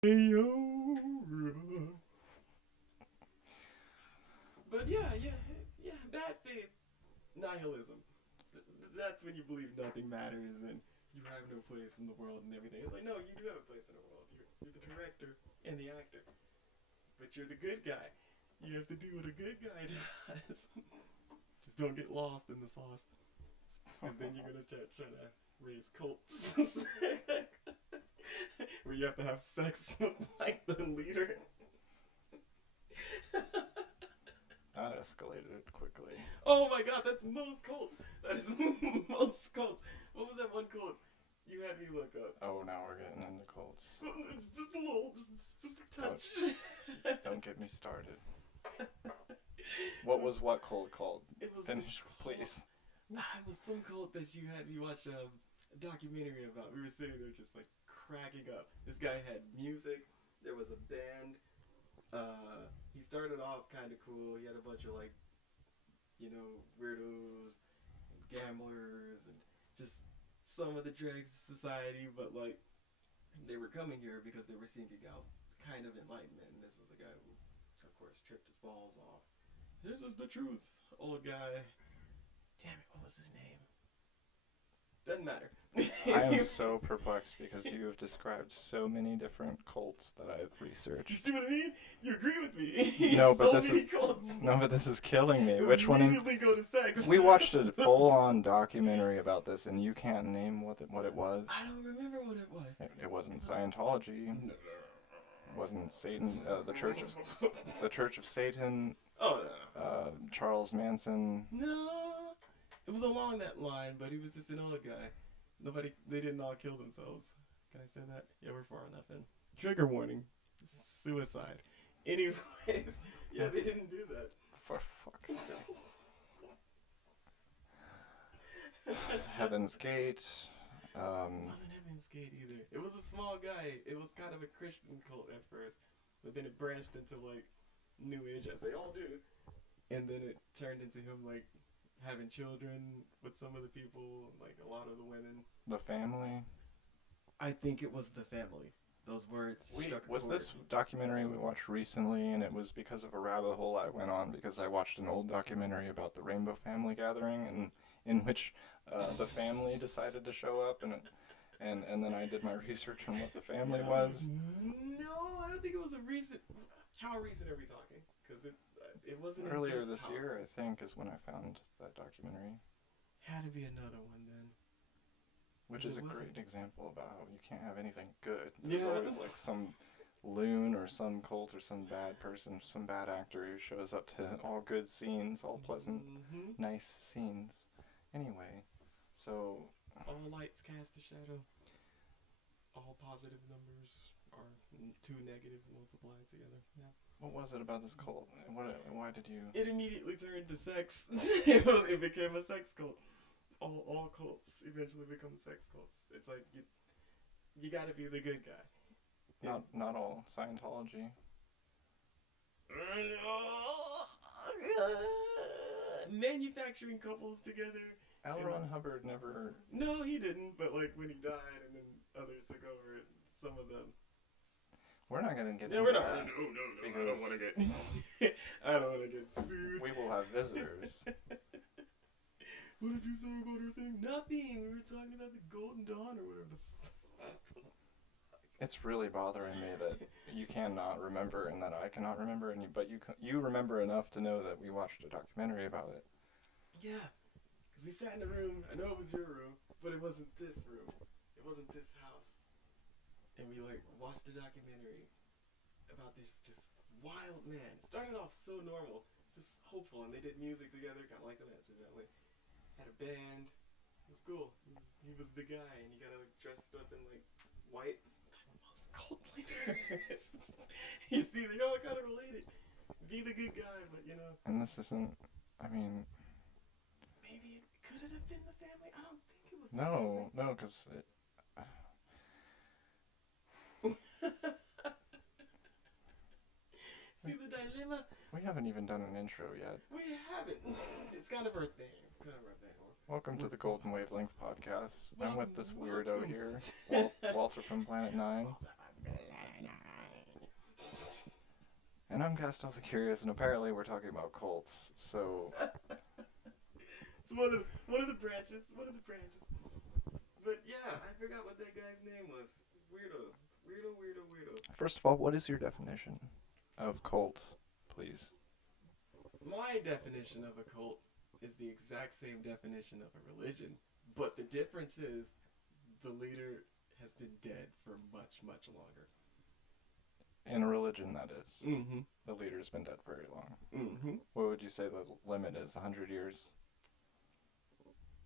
But yeah, bad faith, nihilism. That's when you believe nothing matters and you have no place in the world and everything. It's like, no, you do have a place in the world. You're the director and the actor, but you're the good guy. You have to do what a good guy does. Just don't get lost in the sauce, because then you're gonna start trying to raise cults where you have to have sex with like the leader. That escalated quickly. Oh my god, that's most cults. That is most cults. What was that one cult you had me look up? Oh, now we're getting into cults. It's just a little, just a touch. Don't get me started. What was what cult called? It was Finish, please. It was some cult that you had me watch a documentary about. We were sitting there just like cracking up. This guy had music. There was a band. He started off kind of cool. He had a bunch of like, weirdos, and gamblers, and just some of the dregs of society. But like, they were coming here because they were seeking out kind of enlightenment. And this was a guy who, of course, tripped his balls off. This is the truth, old guy. Damn it, what was his name? Doesn't matter. I am so perplexed because you have described so many different cults that I've researched. You see what I mean? You agree with me? No, but so this is killing me. Which one? Immediately go to sex. We watched a full-on documentary about this, and you can't name what it was. I don't remember what it was. It wasn't Scientology. It wasn't Satan. The Church of Satan. Oh no. Charles Manson. No. It was along that line, but he was just an old guy. They didn't all kill themselves. Can I say that? Yeah, we're far enough in. Trigger warning. Suicide. Anyways, yeah, they didn't do that. For fuck's sake. Heaven's Gate. It wasn't Heaven's Gate either. It was a small guy. It was kind of a Christian cult at first, but then it branched into like New Age, as they all do, and then it turned into him like having children with some of the people, like a lot of the women. The Family. I think it was The Family. Those words struck a was chord. this documentary we watched recently, and it was because of a rabbit hole I went on because I watched an old documentary about the Rainbow Family Gathering, and in which the family decided to show up, and then I did my research on what the family was. No, I don't think it was a recent. How recent are we talking? Because it wasn't Earlier in this house. year, I think, is when I found that documentary. Had to be another one then. Which is a great example about how you can't have anything good. Yeah. There's always like some loon or some cult or some bad person, some bad actor who shows up to all good scenes, all pleasant, nice scenes. Anyway, so... All lights cast a shadow. All positive numbers are two negatives multiplied together. Yeah. What was it about this cult? Why did you... It immediately turned to sex. It became a sex cult. All cults eventually become sex cults. It's like you gotta be the good guy. Not all. Scientology. Manufacturing couples together. L. Ron Hubbard never... No, he didn't. But like when he died, and then others took over it. Some of them. We're not gonna get. No, we're not. No. I don't want to get. I don't want to get sued. We will have visitors. What did you say about her thing? Nothing. We were talking about the Golden Dawn or whatever. It's really bothering me that you cannot remember and that I cannot remember, but you remember enough to know that we watched a documentary about it. Yeah, because we sat in a room. I know it was your room, but it wasn't this room. It wasn't this house. And we like watched a documentary about this just wild man. It started off so normal, just hopeful, and they did music together, kind of like the Manson family. Had a band. It was cool. He was the guy, and he got like dressed up in like white. Most cult leaders. You see, they're all kind of related. Be the good guy, but you know. And this isn't. I mean. Maybe it could have been the family. I don't think it was. No, because. See the dilemma? We haven't even done an intro yet. We haven't. It's kind of our thing. Welcome to the Golden Wavelength Podcast. I'm with this weirdo here, Walter from Planet 9. And I'm Gaston the Curious, and apparently we're talking about cults. So It's one of the branches. One of the branches. But yeah, I forgot what that guy's name was. Weirdo. Weirdo. first of all, what is your definition of cult, please? My definition of a cult is the exact same definition of a religion. But the difference is the leader has been dead for much, much longer. In a religion, that is. Mm-hmm. The leader's been dead very long. Mm-hmm. What would you say the limit is? 100 years?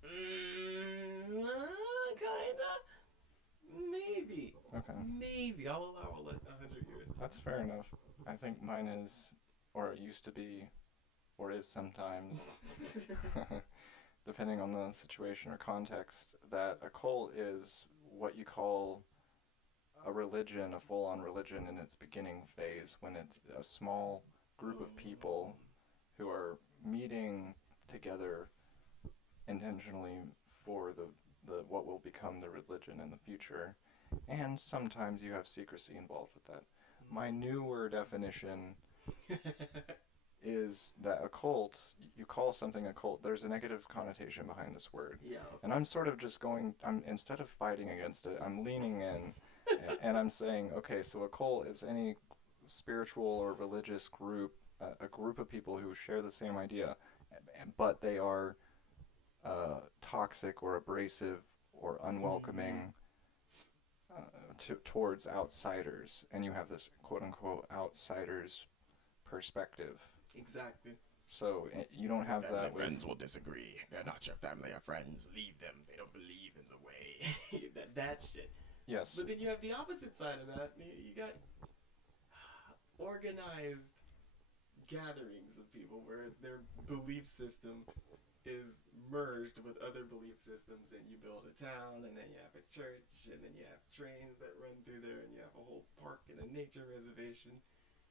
Kinda. Maybe. Okay. Maybe. I'll allow 100 years. That's fair enough. I think mine is, or it used to be, or is sometimes, depending on the situation or context, that a cult is what you call a religion, a full-on religion in its beginning phase, when it's a small group of people who are meeting together intentionally for the what will become the religion in the future. And sometimes you have secrecy involved with that. My newer definition is that a cult, you call something a cult, there's a negative connotation behind this word. Yeah. And I'm sort of just instead of fighting against it, I'm leaning in and I'm saying, okay, so a cult is any spiritual or religious group, a group of people who share the same idea, but they are toxic or abrasive or unwelcoming towards outsiders, and you have this quote-unquote outsiders perspective. Exactly. So you don't have Family that with... friends will disagree. They're not your family or friends. Leave them. They don't believe in the way. that shit. Yes. But then you have the opposite side of that. You got organized gatherings of people where their belief system is merged with other belief systems, and you build a town, and then you have a church, and then you have trains that run through there, and you have a whole park and a nature reservation.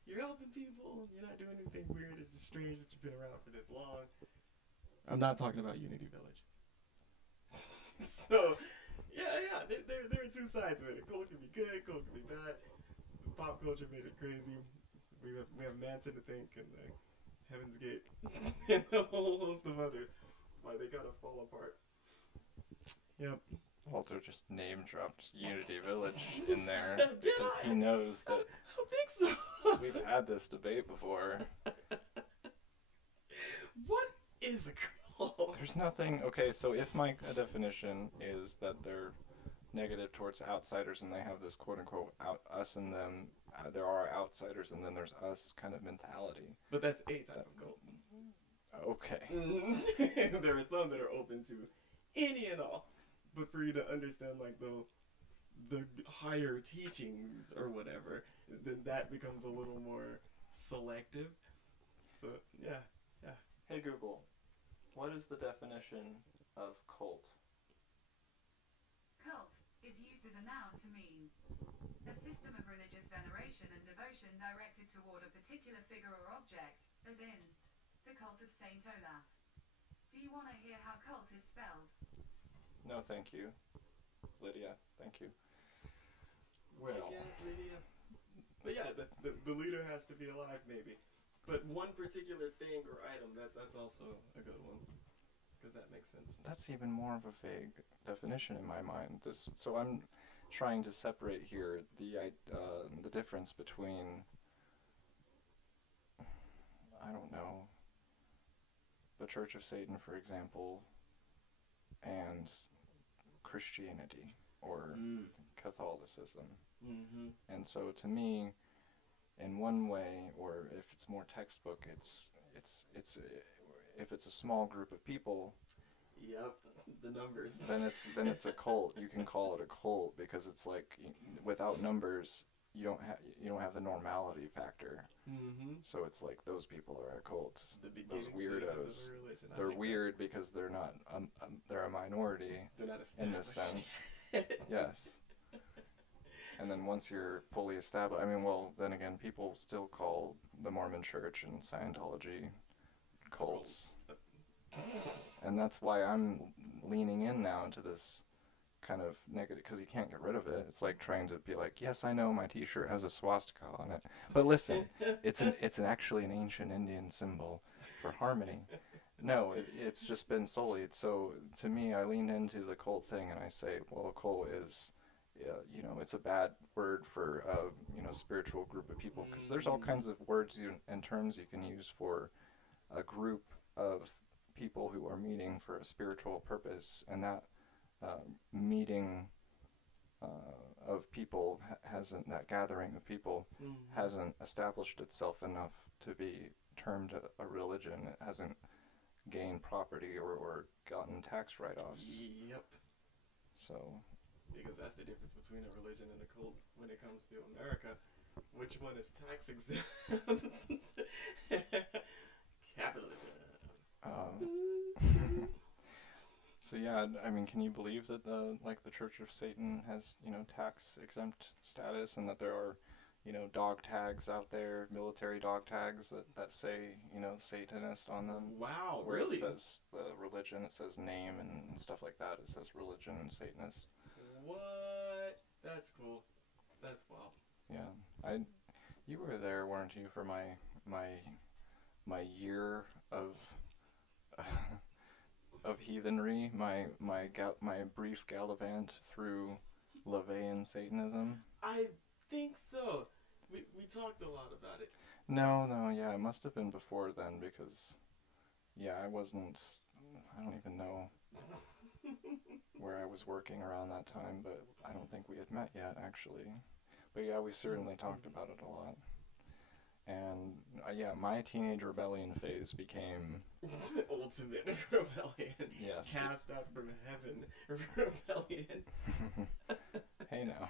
You're helping people. You're not doing anything weird. It's just strange that you've been around for this long. I'm not talking about Unity Village. So, yeah, there are two sides of it. Cult can be good, cult can be bad. Pop culture made it crazy. We have Manson to thank, and Heaven's Gate, and a whole host of others. Why they gotta fall apart. Yep. Walter just name dropped Unity Village in there Did because I? he knows I that don't think so. we've had this debate before. What is a cult? There's nothing... Okay, so if my definition is that they're negative towards outsiders and they have this quote-unquote us and them, there are outsiders and then there's us kind of mentality. But that's a type of cult. Okay. There are some that are open to any and all. But for you to understand, like, the higher teachings or whatever, then that becomes a little more selective. So, yeah. Hey Google, what is the definition of cult? Cult is used as a noun to mean a system of religious veneration and devotion directed toward a particular figure or object, as in the cult of Saint Olaf. Do you want to hear how cult is spelled? No, thank you. Lydia, thank you. Well. Lydia. But yeah, the leader has to be alive, maybe. But one particular thing or item, that's also a good one. Because that makes sense. That's even more of a vague definition in my mind. So I'm trying to separate here the difference between, I don't know, the Church of Satan, for example, and Christianity or Catholicism. Mm-hmm. And so to me, in one way, or if it's more textbook, it's if it's a small group of people, Yep, the numbers. then it's a cult. You can call it a cult because it's like without numbers, you don't have the normality factor. Mm-hmm. So it's like those people are a cult. Those Stages weirdos. of a religion. I They're like weird because they're not they're a minority that. They're not in established. this sense. Yes. And then once you're fully established, I mean, well, then again, people still call the Mormon Church and Scientology cults. And that's why I'm leaning in now into this kind of negative because you can't get rid of it. It's like trying to be like, yes, I know my T-shirt has a swastika on it, but listen, it's actually an ancient Indian symbol for harmony. No, it's just been sullied. So to me, I lean into the cult thing and I say, well, a cult is, it's a bad word for a spiritual group of people because there's all kinds of words and terms you can use for a group of people who are meeting for a spiritual purpose, and that meeting of people that gathering of people hasn't established itself enough to be termed a religion. It hasn't gained property or gotten tax write-offs. Yep. So. Because that's the difference between a religion and a cult when it comes to America. Which one is tax exempt? Capitalism. So yeah, I mean, can you believe that the Church of Satan has tax exempt status, and that there are dog tags out there, military dog tags that say Satanist on them? Wow, where really? It says the religion, it says name and stuff like that. It says religion and Satanist. What? That's cool. That's wild. Yeah, you were there, weren't you, for my year of of heathenry, my brief gallivant through LaVeyan Satanism? I think so. We talked a lot about it. No, yeah, it must have been before then because, yeah, I don't even know where I was working around that time, but I don't think we had met yet, actually. But yeah, we certainly talked about it a lot. And yeah, my teenage rebellion phase became ultimate rebellion. Yes. Cast out from heaven rebellion. Hey now.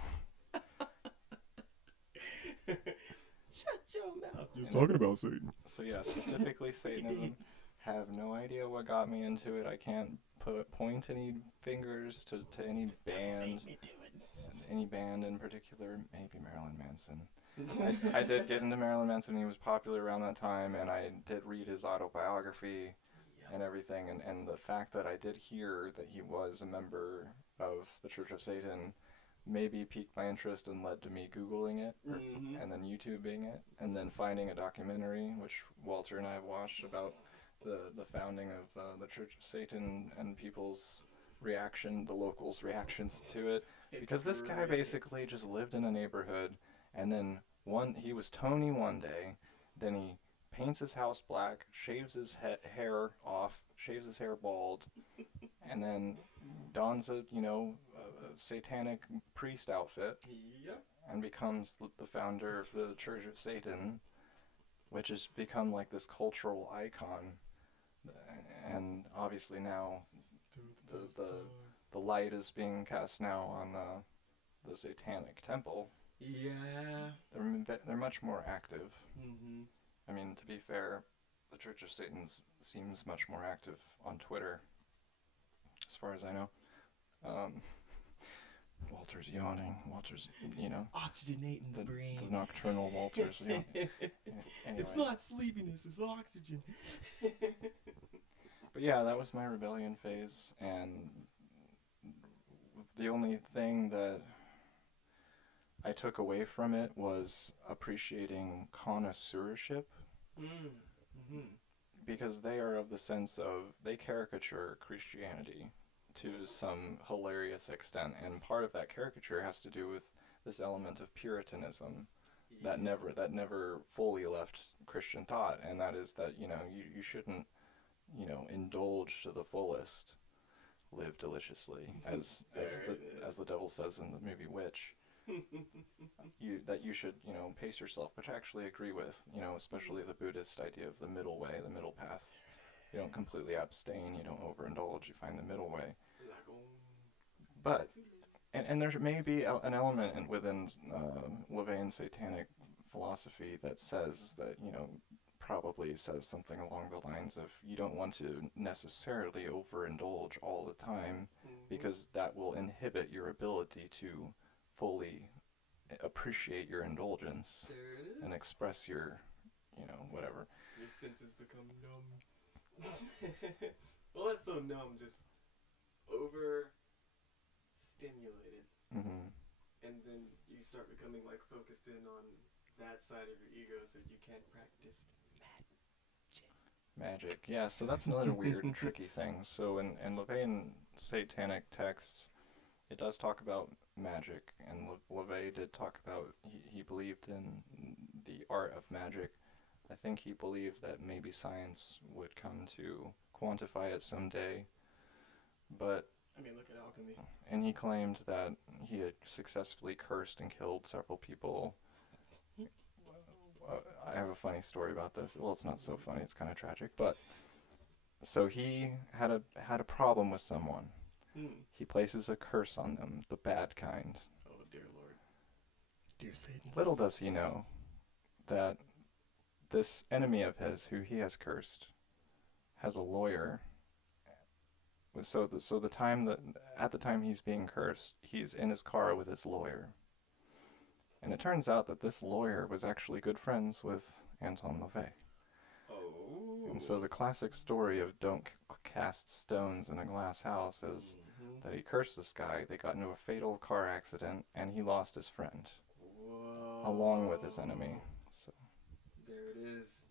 Shut your mouth. Just talking about Satan. So yeah, specifically Satanism. Have no idea what got me into it. I can't point any fingers to any band. Any band in particular, maybe Marilyn Manson. I did get into Marilyn Manson. He was popular around that time, and I did read his autobiography and everything. And the fact that I did hear that he was a member of the Church of Satan maybe piqued my interest and led to me Googling it, and then YouTubing it, and then finding a documentary, which Walter and I have watched, about the founding of the Church of Satan and people's reaction, the locals' reactions to it. Because this guy basically just lived in a neighborhood, and then he was Tony one day, then he paints his house black, shaves his hair off, shaves his hair bald, and then dons a satanic priest outfit, and becomes the founder of the Church of Satan, which has become like this cultural icon. And obviously now the light is being cast now on the Satanic Temple. Yeah. They're much more active. I mean, to be fair, the Church of Satan seems much more active on Twitter, as far as I know. Walter's yawning. Walter's, oxygenating the brain. The nocturnal Walter's. Anyway. It's not sleepiness, it's oxygen. But yeah, that was my rebellion phase, and the only thing that I took away from it was appreciating connoisseurship, because they are of the sense of, they caricature Christianity to some hilarious extent, and part of that caricature has to do with this element of Puritanism that never fully left Christian thought, and that is that you shouldn't indulge to the fullest, live deliciously, as the devil says in the movie Witch. That you should pace yourself, which I actually agree with, especially the Buddhist idea of the middle way, the middle path. You don't completely abstain, you don't overindulge, you find the middle way. But and there may be an element within LaVeyan Satanic philosophy that says that probably says something along the lines of, you don't want to necessarily overindulge all the time, because that will inhibit your ability to fully appreciate your indulgence and express your, whatever. Your senses become numb. Well, that's so numb, just overstimulated stimulated, Mm-hmm. and then you start becoming like focused in on that side of your ego, so you can't practice Magic. Yeah, so that's another weird and tricky thing. So in LaVeyan satanic texts, it does talk about magic, and LaVey did talk about he believed in the art of magic. I think he believed that maybe science would come to quantify it someday, but I mean, look at alchemy. and he claimed that he had successfully cursed and killed several people. I have a funny story about this. Well, it's not so funny. It's kind of tragic, but so he had a problem with someone. He places a curse on them, the bad kind. Oh, dear Lord. Dear Satan. Little does he know that this enemy of his, who he has cursed, has a lawyer. So the time that at the time he's being cursed, he's in his car with his lawyer. And it turns out that this lawyer was actually good friends with Anton LaVey. Oh. And so the classic story of don't cast stones in a glass house is that he cursed this guy, they got into a fatal car accident, and he lost his friend. Whoa. Along with his enemy. So there it is.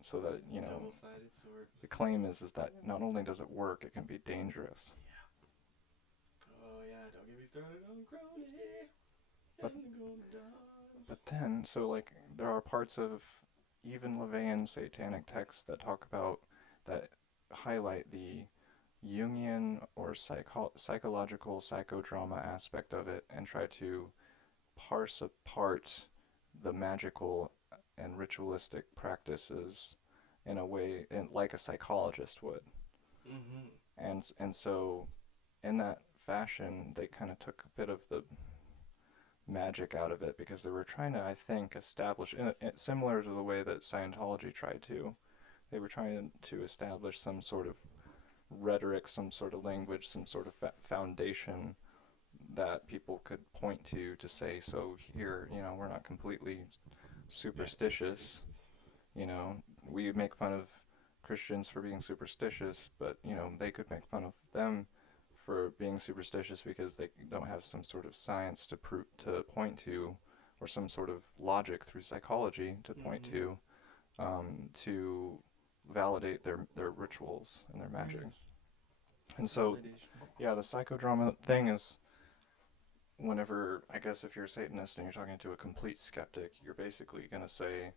So that, you know, double-sided sword. The claim is that not only does it work, it can be dangerous. Yeah. Oh yeah, don't get me started on Crony. But then, so like, there are parts of even LaVeyan satanic texts that talk about, that highlight the Jungian or psychological psychodrama aspect of it and try to parse apart the magical and ritualistic practices in a way, like a psychologist would. And so in that fashion, they kind of took a bit of the magic out of it, because they were trying to, I think, establish, similar to the way that Scientology tried to, they were trying to establish some sort of rhetoric, some sort of language, some sort of foundation that people could point to say, so here, you know, we're not completely superstitious. You know, we make fun of Christians for being superstitious, but, you know, they could make fun of them for being superstitious because they don't have some sort of science to point to, or some sort of logic through psychology to point to validate their rituals and their magic. And so, yeah, the psychodrama thing is, whenever, I guess if you're a Satanist and you're talking to a complete skeptic, you're basically going to say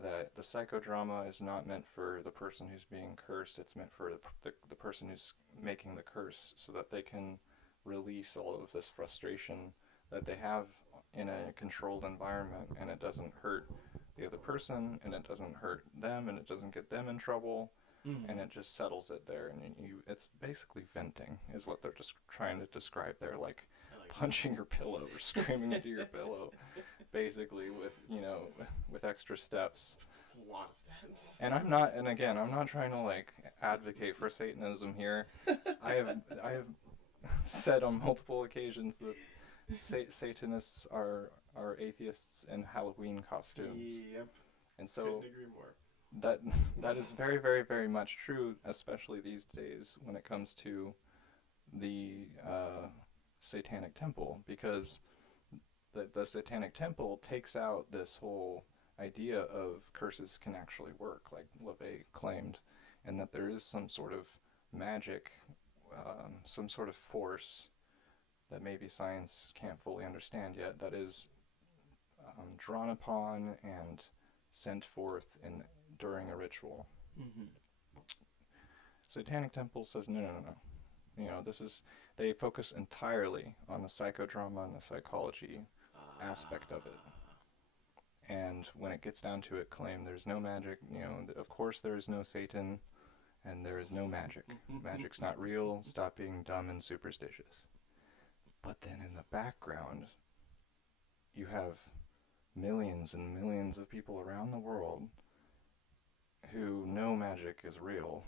that the psychodrama is not meant for the person who's being cursed, it's meant for the person who's making the curse, so that they can release all of this frustration that they have in a controlled environment, and it doesn't hurt the other person, and it doesn't hurt them, and it doesn't get them in trouble, and it just settles it there, and it's basically venting, is what they're just trying to describe there, like punching your pillow or screaming into your pillow, basically, with extra steps. A lot of steps. And I'm not trying to like advocate for Satanism here. I have said on multiple occasions that Satanists are atheists in Halloween costumes. Yep. And so couldn't agree more. That is very, very, very much true, especially these days when it comes to the Satanic Temple, because the Satanic Temple takes out this whole idea of curses can actually work, like LaVey claimed, and that there is some sort of magic, some sort of force that maybe science can't fully understand yet, that is drawn upon and sent forth during a ritual. Satanic Temple says no. You know, they focus entirely on the psychodrama and the psychology aspect of it. And when it gets down to it, claim there's no magic. You know, of course there is no Satan, and there is no magic. Magic's not real. Stop being dumb and superstitious. But then in the background, you have millions and millions of people around the world who know magic is real,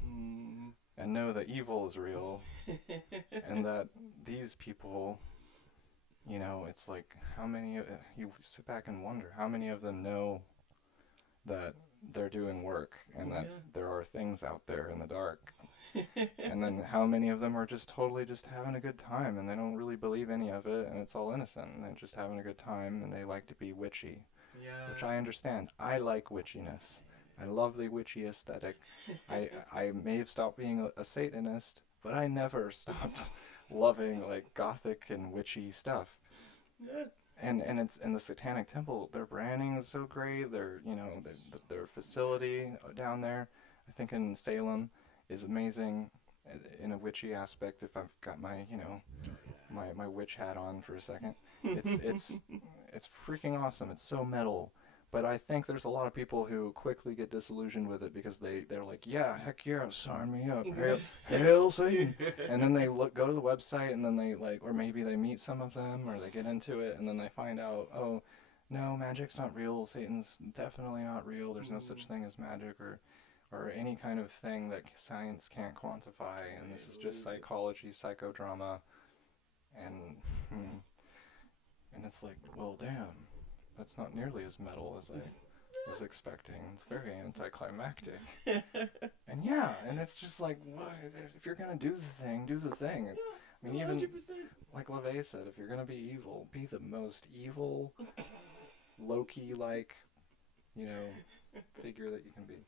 and know that evil is real, and that these people, you know, it's like, how many, you sit back and wonder, how many of them know that they're doing work, and that there are things out there in the dark And then how many of them are just totally just having a good time and they don't really believe any of it and it's all innocent and they're just having a good time and they like to be witchy, Yeah. which I understand. I like witchiness. I love the witchy aesthetic. I may have stopped being a Satanist, but I never stopped loving like gothic and witchy stuff. Yeah. And it's in the Satanic Temple. Their branding is so great. Their facility down there, I think in Salem, is amazing in a witchy aspect. If I've got my my witch hat on for a second, it's freaking awesome. It's so metal. But I think there's a lot of people who quickly get disillusioned with it because they're like, yeah, heck yeah, sign me up, hail Satan, and then they go to the website and then they like, or maybe they meet some of them or they get into it and then they find out, oh, no, magic's not real, Satan's definitely not real. There's no such thing as magic or any kind of thing that science can't quantify, and this is just psychology, psychodrama, and and it's like, well, damn. That's not nearly as metal as I was expecting. It's very anticlimactic. And it's just like, what? If you're going to do the thing, do the thing. I mean, 100%. even like LaVey said, if you're going to be evil, be the most evil, Loki-like, figure that you can be.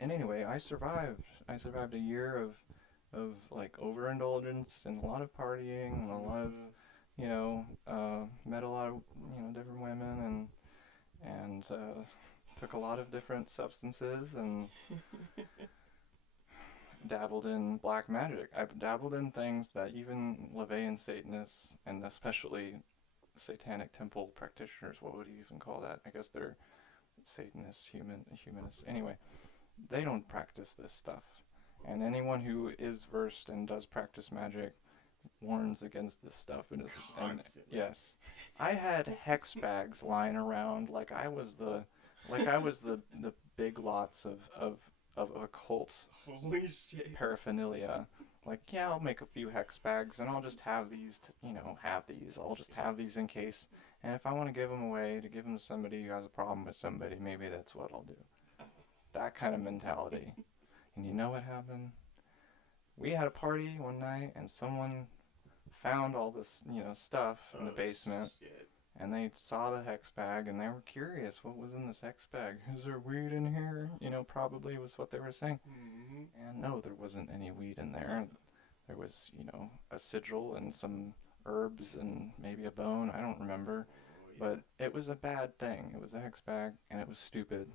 And anyway, I survived. I survived a year of like overindulgence and a lot of partying and a lot of met a lot of different women and took a lot of different substances and dabbled in black magic. I've dabbled in things that even LaVeyan Satanists and especially Satanic Temple practitioners, what would you even call that? I guess they're Satanists, humanists. Anyway, they don't practice this stuff. And anyone who is versed and does practice magic warns against this stuff and yes, I had hex bags lying around like I was the big lots of occult Holy shit. paraphernalia. Like, yeah, I'll make a few hex bags and I'll just have these I'll just have these in case, and if I want to give them away, to give them to somebody who has a problem with somebody, maybe that's what I'll do. That kind of mentality. And you know what happened? We had a party one night and someone found all this, stuff in the basement. Shit. And they saw the hex bag and they were curious, what was in this hex bag? Is there weed in here? Probably was what they were saying. Mm-hmm. And no, there wasn't any weed in there. There was, a sigil and some herbs and maybe a bone. I don't remember. But it was a bad thing. It was a hex bag and it was stupid.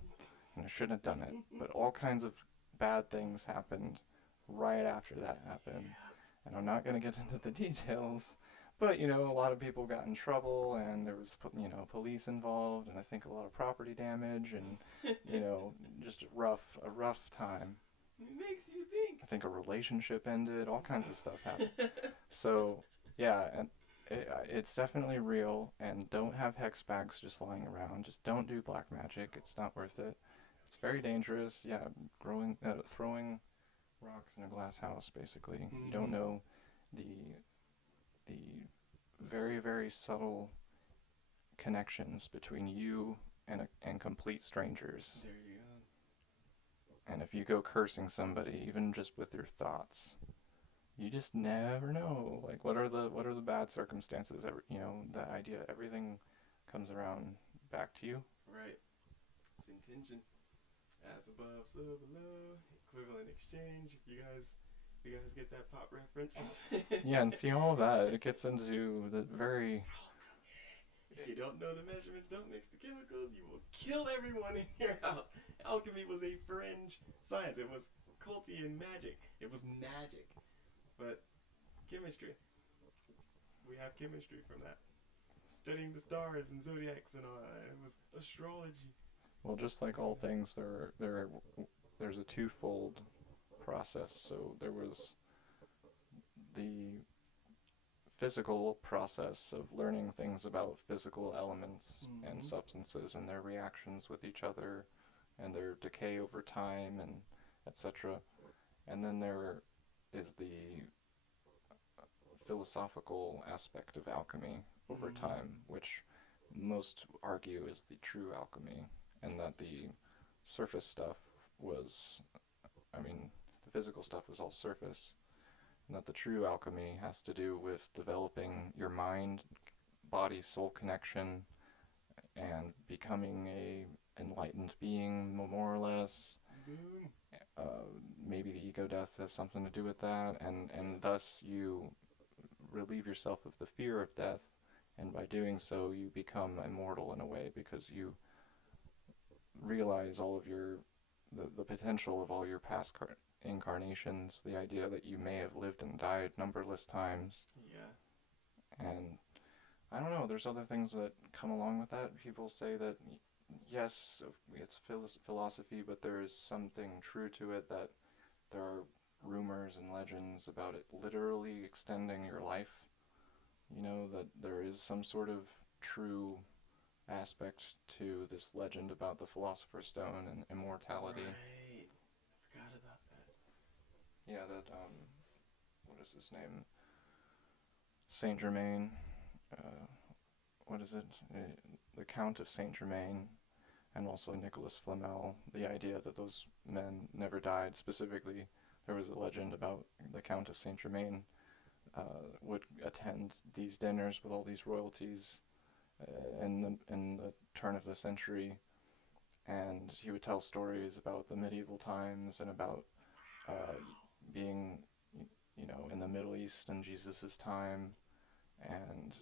And I shouldn't have done it. But all kinds of bad things happened right after that happened. And I'm not going to get into the details, but, a lot of people got in trouble, and there was, police involved, and I think a lot of property damage, and, just a rough time. It makes you think. I think a relationship ended, all kinds of stuff happened. So, yeah, and it's definitely real, and don't have hex bags just lying around. Just don't do black magic. It's not worth it. It's very dangerous. Yeah, throwing rocks in a glass house, basically. You don't know the very, very subtle connections between you and complete strangers. There you go. And if you go cursing somebody, even just with your thoughts, you just never know. Like, what are the bad circumstances? The idea everything comes around back to you. Right. It's intention. As above, so below. Equivalent exchange. If you guys get that pop reference. Yeah, and see all of that. It gets into the very. If you don't know the measurements, don't mix the chemicals. You will kill everyone in your house. Alchemy was a fringe science. It was culty and magic. It was magic. But chemistry. We have chemistry from that. Studying the stars and zodiacs and all that. It was astrology. Well, just like all things, there's a twofold process. So there was the physical process of learning things about physical elements and substances and their reactions with each other and their decay over time and etc. And then there is the philosophical aspect of alchemy over time, which most argue is the true alchemy, and that the surface stuff was I mean, the physical stuff was all surface. And that the true alchemy has to do with developing your mind, body, soul connection, and becoming a enlightened being, more or less. Boom. Maybe the ego death has something to do with that, and thus you relieve yourself of the fear of death, and by doing so you become immortal in a way, because you realize all of the potential of all your past incarnations, the idea that you may have lived and died numberless times. Yeah. And I don't know, there's other things that come along with that. People say that yes, it's philosophy, but there is something true to it, that there are rumors and legends about it literally extending your life. You know, that there is some sort of true aspect to this legend about the Philosopher's Stone and immortality. Right. I forgot about that. Yeah, that, what is his name? Saint Germain. What is it? The Count of Saint Germain, and also Nicholas Flamel. The idea that those men never died. Specifically, there was a legend about the Count of Saint Germain would attend these dinners with all these royalties in the turn of the century, and he would tell stories about the medieval times and about being, you know, in the Middle East in Jesus's time, and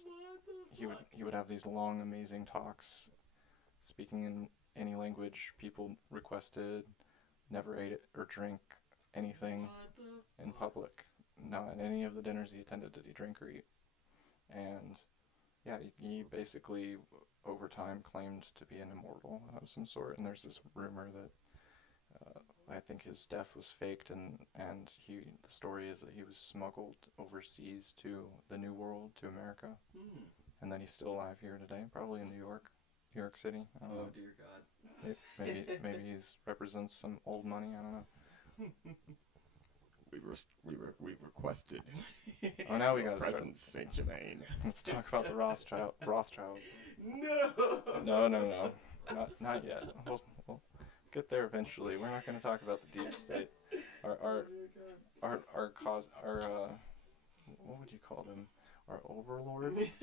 he would have these long, amazing talks, speaking in any language people requested, never ate or drink anything in public. Not at any of the dinners he attended did he drink or eat. And yeah, he basically over time claimed to be an immortal of some sort. And there's this rumor that I think his death was faked, and the story is that he was smuggled overseas to the New World, to America, and that he's still alive here today, probably in New York City. I don't know. Dear God. Maybe he's represents some old money. I don't know. We've requested. Oh, now we gotta start. Present Saint Germain. Let's talk about the Rothschilds. No. No. Not yet. We'll get there eventually. We're not going to talk about the deep state. Our what would you call them? Our overlords.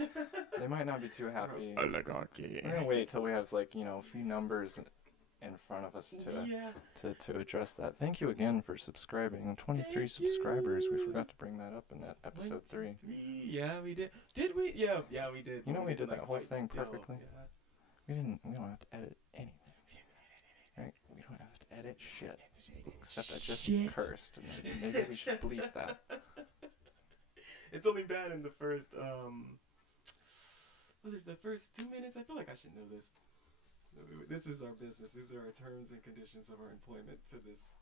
They might not be too happy. Oligarchy. We're gonna wait till we have, like, you know, a few numbers in front of us to address that. Thank you again for subscribing. 23 subscribers. We forgot to bring that up in that episode 3. Yeah, we did. Did we? Yeah, we did. You know, we did that like whole quite thing dull, perfectly. Yeah. We don't have to edit anything. Right? We don't have to edit shit. Except I just cursed, and maybe we should bleep that. It's only bad in the first was it the first 2 minutes? I feel like I should know this. This is our business. These are our terms and conditions of our employment to this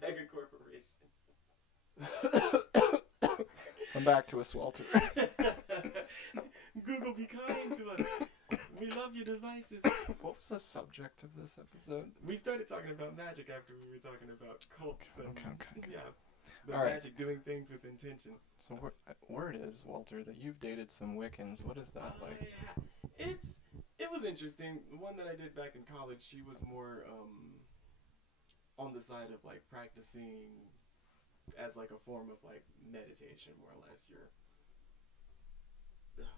mega corporation. Come back to us, Walter. Google, be kind to us. We love your devices. What was the subject of this episode? We started talking about magic after we were talking about cults. Okay. Yeah. The All right. magic, doing things with intention. So word is, Walter, that you've dated some Wiccans. What is that like? Yeah. It was interesting. The one that I did back in college, she was more on the side of like practicing as like a form of like meditation, more or less.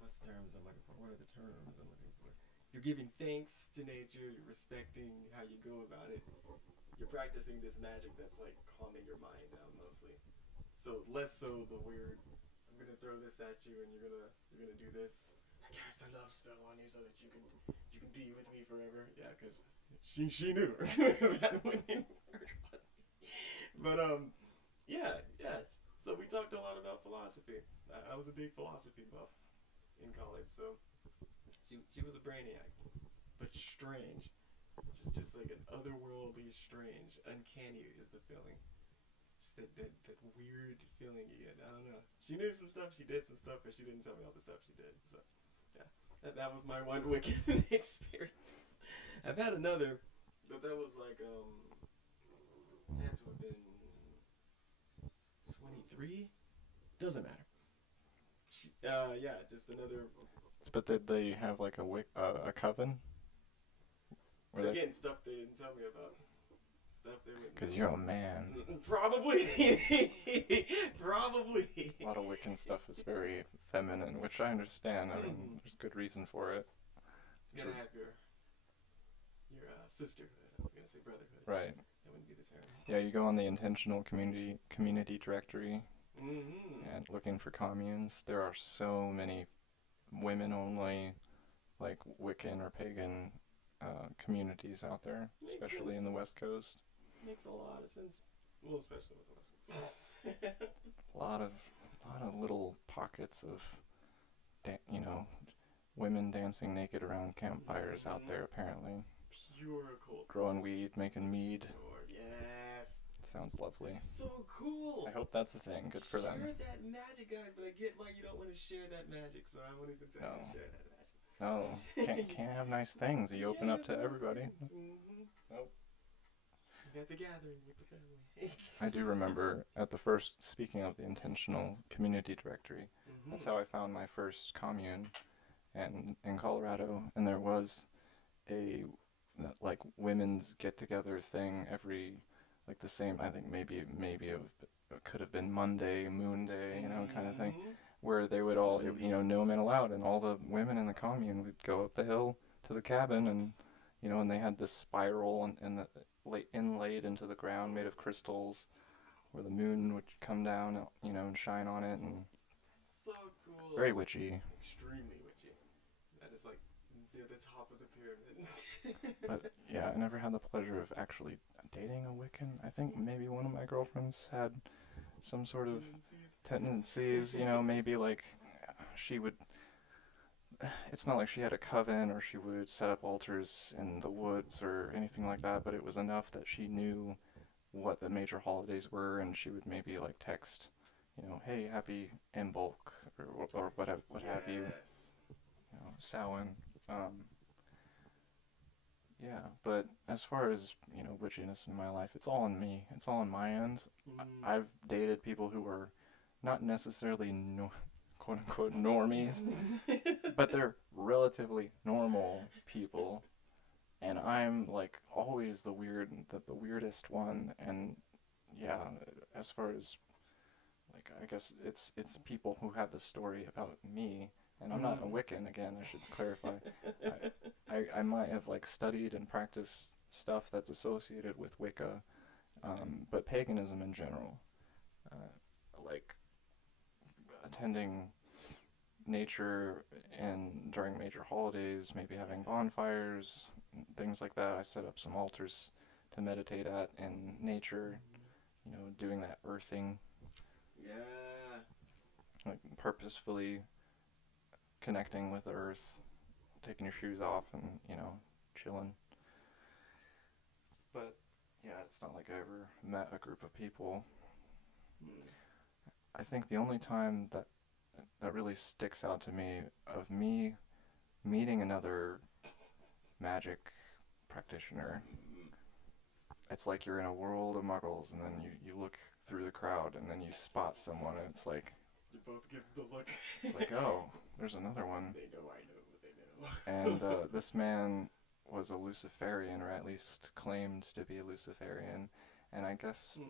What's the terms I'm looking for? What are the terms I'm looking for? You're giving thanks to nature. You're respecting how you go about it. You're practicing this magic that's like calming your mind down mostly. So less so the weird, I'm gonna throw this at you and you're gonna do this. I cast a love spell on you so that you can be with me forever. Yeah, because she knew. But yeah. So we talked a lot about philosophy. I was a big philosophy buff in college, so she was a brainiac, but strange. Just like an otherworldly strange. Uncanny is the feeling. Just that weird feeling you get. I don't know. She knew some stuff, she did some stuff, but she didn't tell me all the stuff she did. So, yeah. That was my one Wiccan experience. I've had another, but that was like, had to have been 23? Doesn't matter. Yeah, just another. But did they have like a coven? Again, stuff they didn't tell me about. stuff they wouldn't. Because you're a man. Probably. Probably. A lot of Wiccan stuff is very feminine, which I understand. I mean, there's good reason for it. You gotta have your sisterhood. I was gonna say brotherhood. Right. That wouldn't be the term. Yeah, you go on the intentional community directory Mm-hmm. and looking for communes. There are so many women-only, like Wiccan or pagan communities out there, Makes especially sense. in the West Coast. Makes a lot of sense. Well, especially with the West Coast. A lot of little pockets of, women dancing naked around campfires out there. Apparently, Pure cold. growing weed, making mead. Sure, yes. Sounds lovely. So cool. I hope that's a thing. Good for them. Share that magic, guys, but I get why you don't want to share that magic, so I won't even tell you to share that magic. No, can't have nice things. You open up to everybody. Mm-hmm. Nope. You got the gathering with the family. I do remember at the first, speaking of the intentional community directory, that's how I found my first commune, and in Colorado, and there was a like women's get together thing every the same, I think maybe it could have been Monday, Moon Day, kind of thing, where they would all, no men allowed, and all the women in the commune would go up the hill to the cabin, and and they had this spiral and inlaid into the ground made of crystals, where the moon would come down, and shine on it, and So cool. very witchy. Extremely witchy. That is like the top of the pyramid. But yeah, I never had the pleasure of actually dating a Wiccan. I think maybe one of my girlfriends had some sort of tendencies, maybe like she would, it's not like she had a coven or she would set up altars in the woods or anything like that, but it was enough that she knew what the major holidays were, and she would maybe like text, hey, happy Imbolc or what have you, Samhain. Yeah, but as far as, witchiness in my life, it's all on me. It's all on my end. I've dated people who are not necessarily quote-unquote normies, but they're relatively normal people, and I'm, like, always the weirdest one, and, yeah, as far as, like, I guess it's people who have the story about me. And I'm not a Wiccan, again, I should clarify. I might have, like, studied and practiced stuff that's associated with Wicca, but paganism in general. Like, attending nature and during major holidays, maybe having bonfires, things like that. I set up some altars to meditate at in nature, doing that earthing. Yeah. Like, purposefully connecting with the earth, taking your shoes off and, chilling. But, yeah, it's not like I ever met a group of people. I think the only time that really sticks out to me of me meeting another magic practitioner, it's like you're in a world of muggles, and then you look through the crowd, and then you spot someone, and it's like, you both give the look. It's like, oh, there's another one. They know I know what they know. And this man was a Luciferian, or at least claimed to be a Luciferian. And I guess,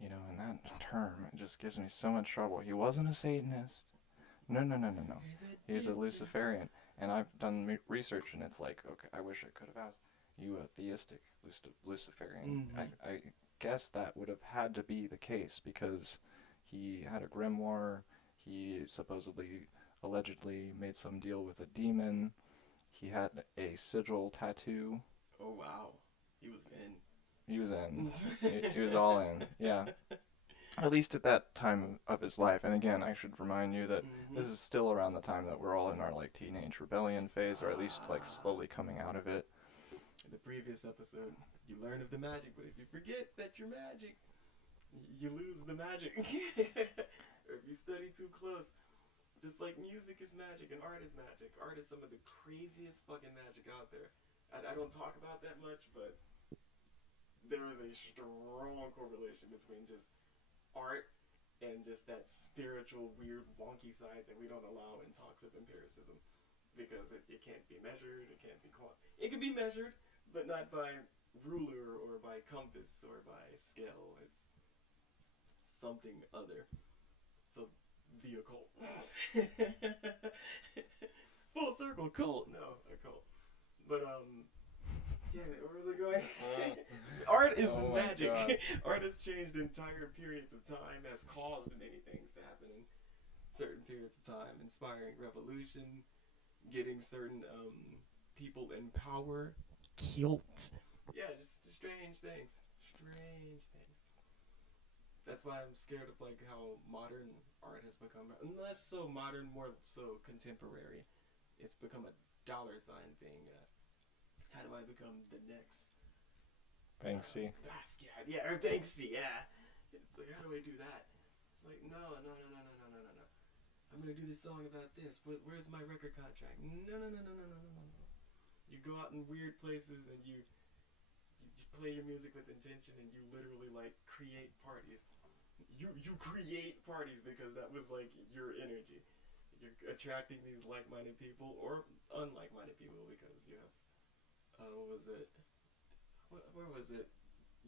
in that term, it just gives me so much trouble. He wasn't a Satanist. No. He was a Luciferian. And I've done research, and it's like, okay, I wish I could have asked you a theistic Luciferian. I guess that would have had to be the case, because he had a grimoire. He supposedly, allegedly made some deal with a demon. He had a sigil tattoo. Oh, wow. He was in. He was in. He was all in, yeah. At least at that time of his life. And again, I should remind you that this is still around the time that we're all in our, like, teenage rebellion phase, or at least, like, slowly coming out of it. In the previous episode, you learn of the magic, but if you forget that you're magic, you lose the magic. Or if you study too close. Just like music is magic and art is magic. Art is some of the craziest fucking magic out there. I don't talk about that much, but there is a strong correlation between just art and just that spiritual, weird, wonky side that we don't allow in talks of empiricism. Because it can't be measured, it can't be it can be measured, but not by ruler or by compass or by scale. It's something other. So the occult. Full circle cult. No, a cult. But damn it, where was I going? Art is magic. Art has changed entire periods of time, has caused many things to happen in certain periods of time, inspiring revolution, getting certain people in power, killed. Yeah, just strange things. Strange things. That's why I'm scared of like how modern art has become. Less so modern, more so contemporary. It's become a dollar sign thing. How do I become the next Banksy? Basquiat? Yeah, or Banksy. Yeah. It's like, how do I do that? It's like, no. I'm gonna do this song about this, but where's my record contract? No. You go out in weird places and you play your music with intention, and you literally like create parties. You create parties because that was like your energy. You're attracting these like-minded people or unlike-minded people because you have what was it? Where was it?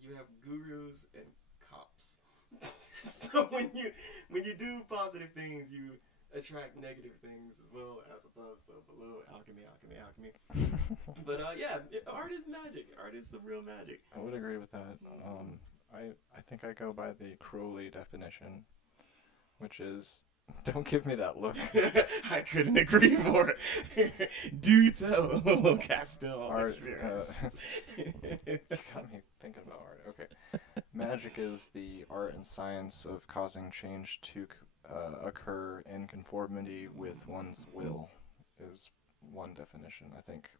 You have gurus and cops. So when you do positive things, you attract negative things as well as above, so below. Alchemy. But yeah, art is magic. Art is some real magic. I would agree with that. I think I go by the Crowley definition, which is, don't give me that look. I couldn't agree more. Do tell, Castell. Art, got me thinking about art. Okay. Magic is the art and science of causing change to occur in conformity with one's will, is one definition. I think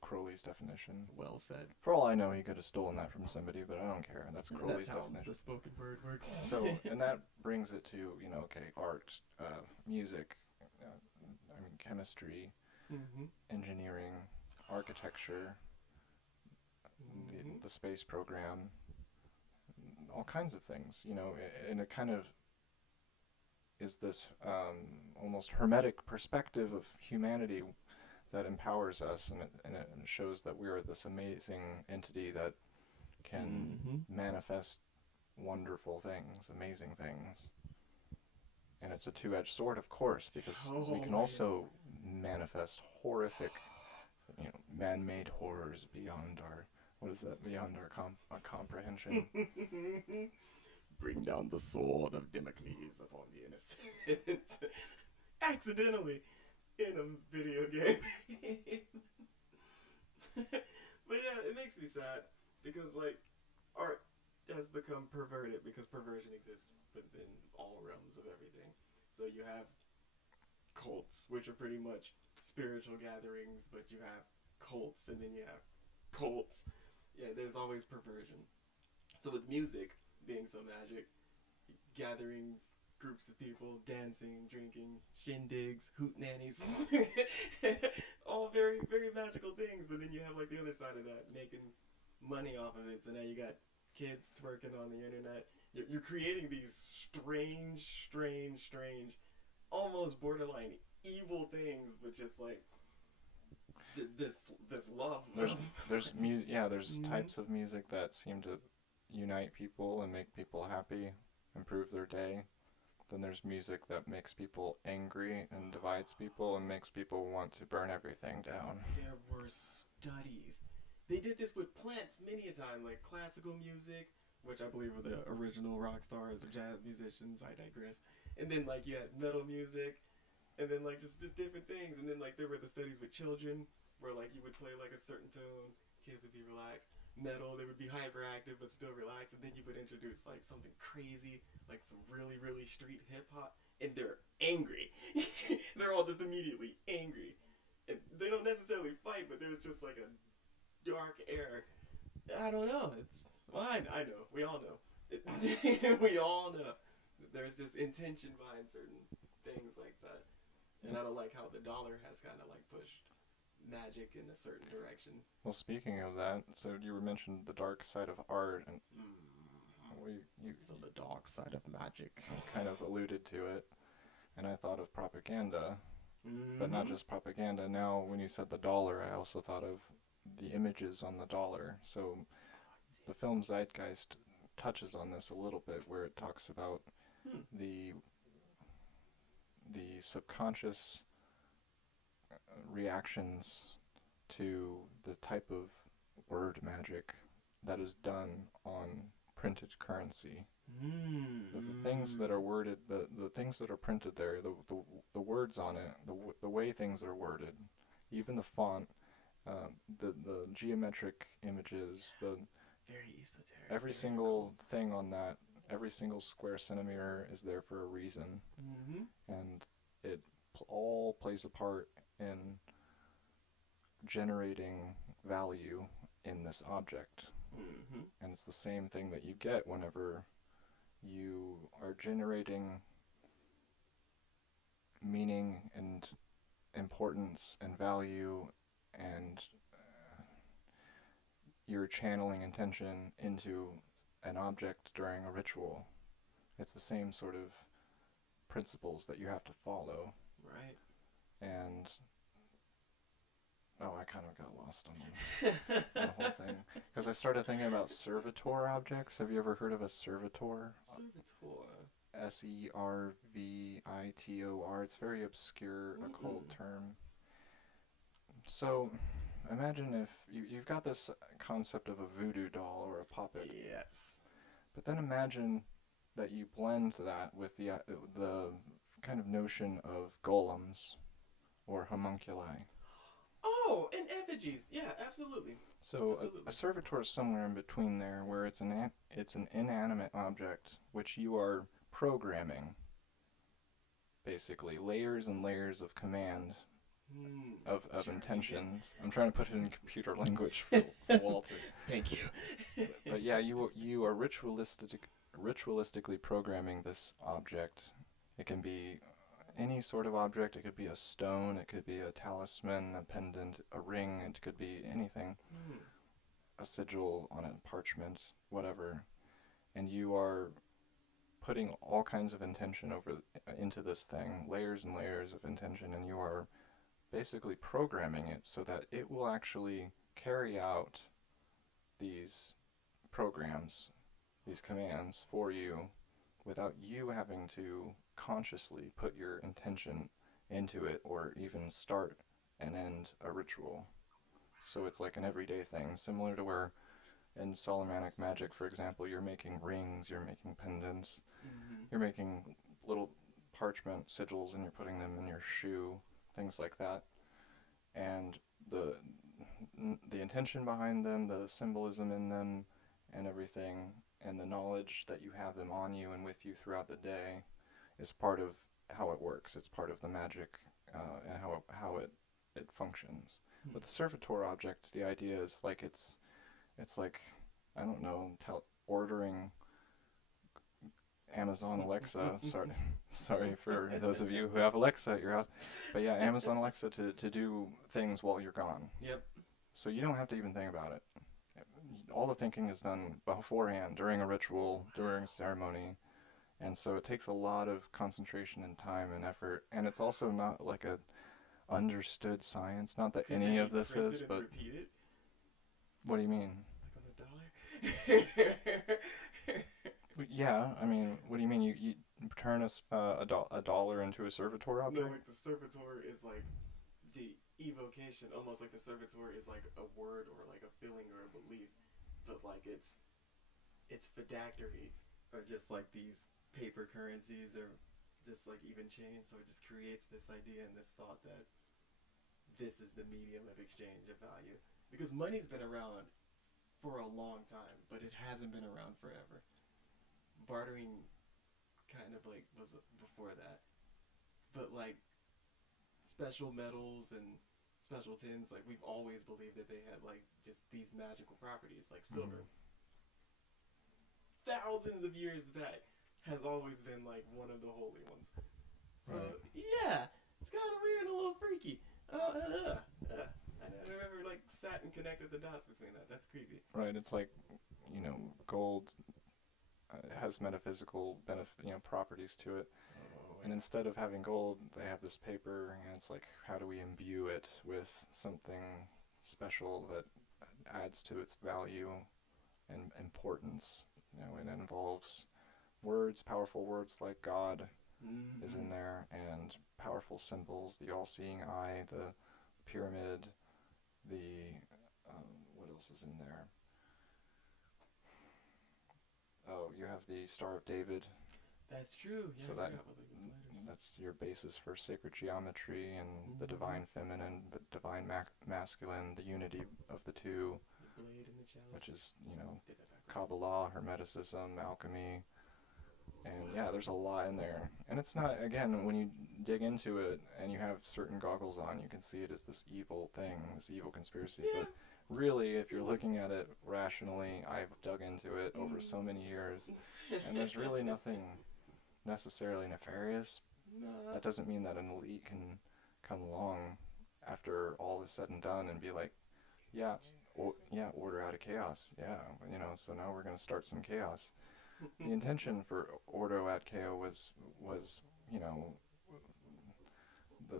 Crowley's definition. Well said. For all I know, he could have stolen that from somebody, but I don't care. That's Crowley's definition. That's how the spoken word works. So, and that brings it to, art, music, chemistry, engineering, architecture, the space program, all kinds of things, and it kind of is this almost hermetic perspective of humanity that empowers us, and it shows that we are this amazing entity that can manifest wonderful things, amazing things. And it's a two-edged sword, of course, because we can also manifest horrific, man-made horrors beyond our, beyond our comprehension. Bring down the sword of Damocles upon the innocent. Accidentally. In a video game. But yeah, it makes me sad because like art has become perverted because perversion exists within all realms of everything. So you have cults, which are pretty much spiritual gatherings, but you have cults and then you have cults. Yeah, there's always perversion. So with music being so magic, gathering groups of people, dancing, drinking, shindigs, hootenannies, all very, very magical things. But then you have like the other side of that, making money off of it. So now you got kids twerking on the internet. You're creating these strange, almost borderline evil things, but just like this love. There's music. Yeah, there's types of music that seem to unite people and make people happy, improve their day. Then there's music that makes people angry and divides people and makes people want to burn everything down. There were studies. They did this with plants many a time, like classical music, which I believe were the original rock stars or jazz musicians, I digress. And then like you had metal music, and then like just different things. And then like there were the studies with children, where like you would play like a certain tone, kids would be relaxed. Metal, they would be hyperactive but still relaxed, and then you would introduce like something crazy, like some really, really street hip hop, and they're angry. They're all just immediately angry. And they don't necessarily fight, but there's just like a dark air. I don't know. It's fine. I know. We all know. We all know. There's just intention behind certain things like that. And I don't like how the dollar has kind of like pushed magic in a certain direction. Well, speaking of that, so you mentioned the dark side of art, and so the dark side of magic kind of alluded to it, and I thought of propaganda, but not just propaganda. Now, when you said the dollar, I also thought of the images on the dollar. So the film Zeitgeist touches on this a little bit, where it talks about the subconscious reactions to the type of word magic that is done on printed currency. The things that are worded, the things that are printed there, the words on it, the way things are worded, even the font, the geometric images, the Very esoteric. every very single occult. thing on that, every single square centimeter is there for a reason, and it all plays a part in generating value in this object. And it's the same thing that you get whenever you are generating meaning and importance and value, and you're channeling intention into an object during a ritual. It's the same sort of principles that you have to follow. Right. And I kind of got lost on the whole thing, because I started thinking about servitor objects. Have you ever heard of a servitor? Servitor. Servitor. It's a very obscure occult term. So imagine if you've got this concept of a voodoo doll or a puppet. Yes. But then imagine that you blend that with the kind of notion of golems or homunculi. Oh, and effigies. Yeah, absolutely. So Absolutely. a servitor is somewhere in between there, where it's an inanimate object which you are programming. Basically, layers and layers of command, of Sure, intentions. I'm trying to put it in computer language for Walter. Thank you. But yeah, you are ritualistically programming this object. It can be any sort of object. It could be a stone, it could be a talisman, a pendant, a ring, it could be anything. A sigil on a parchment, whatever. And you are putting all kinds of intention into this thing, layers and layers of intention, and you are basically programming it so that it will actually carry out these programs, these commands for you, without you having to consciously put your intention into it or even start and end a ritual. So it's like an everyday thing, similar to where in Solomonic magic, for example, you're making rings, you're making pendants, you're making little parchment sigils, and you're putting them in your shoe, things like that. And the intention behind them, the symbolism in them, and everything, and the knowledge that you have them on you and with you throughout the day is part of how it works. It's part of the magic and how it functions. With the servitor object, the idea is like it's like, I don't know, ordering Amazon Alexa. Sorry for those of you who have Alexa at your house, but yeah, Amazon Alexa to do things while you're gone. Yep. So you don't have to even think about it. All the thinking is done beforehand, during a ritual, during a ceremony, and so it takes a lot of concentration and time and effort. And it's also not like a understood science. Not that any of this is, but repeat it? What do you mean? Like on a dollar? Yeah, I mean, what do you mean? You turn a dollar into a servitor object? No, like the servitor is like the evocation, almost like the servitor is like a word or like a feeling or a belief, but like it's phylactery, or just like these paper currencies, or just like even change. So it just creates this idea and this thought that this is the medium of exchange of value, because money's been around for a long time, but it hasn't been around forever. Bartering kind of like was before that, but like special metals and special tins, like we've always believed that they had like just these magical properties, like silver. Thousands of years back has always been like one of the holy ones. So yeah, it's kind of weird and a little freaky. I never like sat and connected the dots between that. That's creepy. Right. It's like, gold has metaphysical properties to it. And instead of having gold, they have this paper, and it's like, how do we imbue it with something special that adds to its value and importance. It involves words, powerful words like God is in there, and powerful symbols, the all-seeing eye, the pyramid, the what else is in there? Oh, you have the Star of David. That's true. Yeah, So that's your basis for sacred geometry and the divine feminine, but divine masculine, the unity of the two, the blade and the chalice, which is Kabbalah, Hermeticism, alchemy, and yeah, there's a lot in there. And it's not, again, when you dig into it and you have certain goggles on, you can see it as this evil thing, this evil conspiracy. Yeah. But really, if you're looking at it rationally, I've dug into it over so many years, and there's really nothing necessarily nefarious. Nah. That doesn't mean that an elite can come along after all is said and done and be like, order out of chaos. Yeah, so now we're going to start some chaos. The intention for Ordo ad Chaos was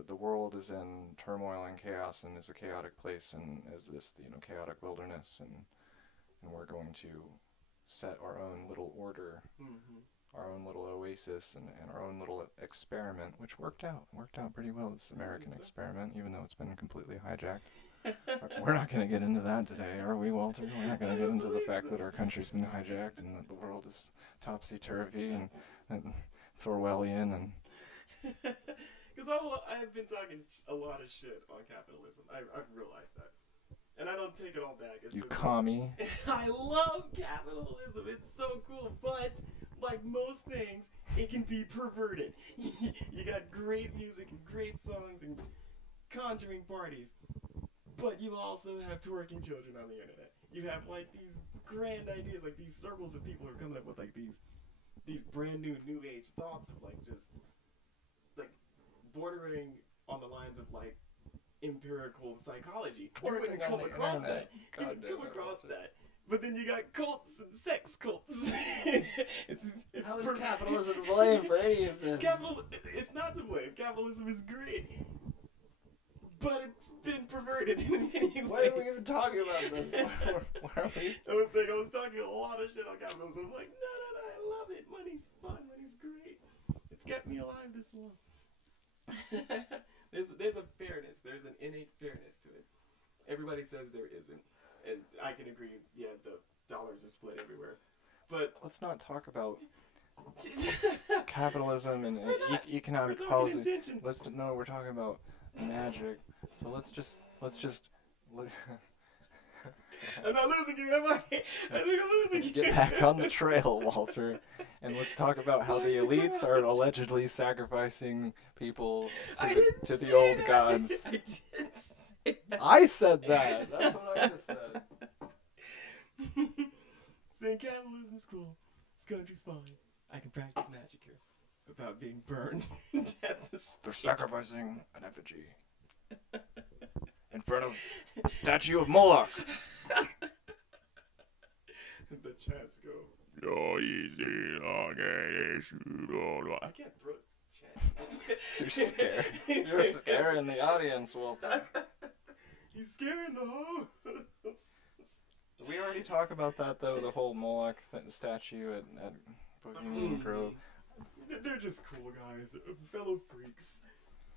the world is in turmoil and chaos and is a chaotic place and is this chaotic wilderness, and we're going to set our own little order, our own little oasis, and our own little experiment, which worked out pretty well, this American experiment, even though it's been completely hijacked. We're not going to get into that today, are we, Walter? We're not going to get into the fact that our country's been hijacked and that the world is topsy-turvy and it's Orwellian. And because I've been talking a lot of shit on capitalism. I've realized that. And I don't take it all back. It's you just commie. I love capitalism. It's so cool. But, like most things, it can be perverted. You got great music and great songs and conjuring parties. But you also have twerking children on the internet. You have like these grand ideas, like these circles of people who are coming up with like these brand new age thoughts of like just like bordering on the lines of like empirical psychology. You wouldn't come across that. You wouldn't come across that. But then you got cults and sex cults. How is capitalism to blame for any of this? It's not to blame. Capitalism is great. But it's been perverted in many ways. Why are we even talking about this? Where are we? I was talking a lot of shit on capitalism. I'm like, no, I love it. Money's fun. Money's great. It's kept me alive this long. There's a fairness. There's an innate fairness to it. Everybody says there isn't. And I can agree, yeah, the dollars are split everywhere. But let's not talk about capitalism and economic we're policy. Intention. We're talking about magic. So let's just. I'm not losing you, am I? I think I'm losing you. Get back on the trail, Walter, and let's talk about how the elites are allegedly sacrificing people to the old gods. I didn't say that. I said that. That's what I just said. Saying capitalism's cool. This country's fine. I can practice magic here without being burned at the stake. They're sacrificing an effigy in front of a statue of Moloch. The chants go. I can't chant. You're scared. You're scaring the audience, Walter. He's scaring the hoes. We already talked about that, though, the whole Moloch statue at Bohemian Grove. They're just cool guys. Fellow freaks.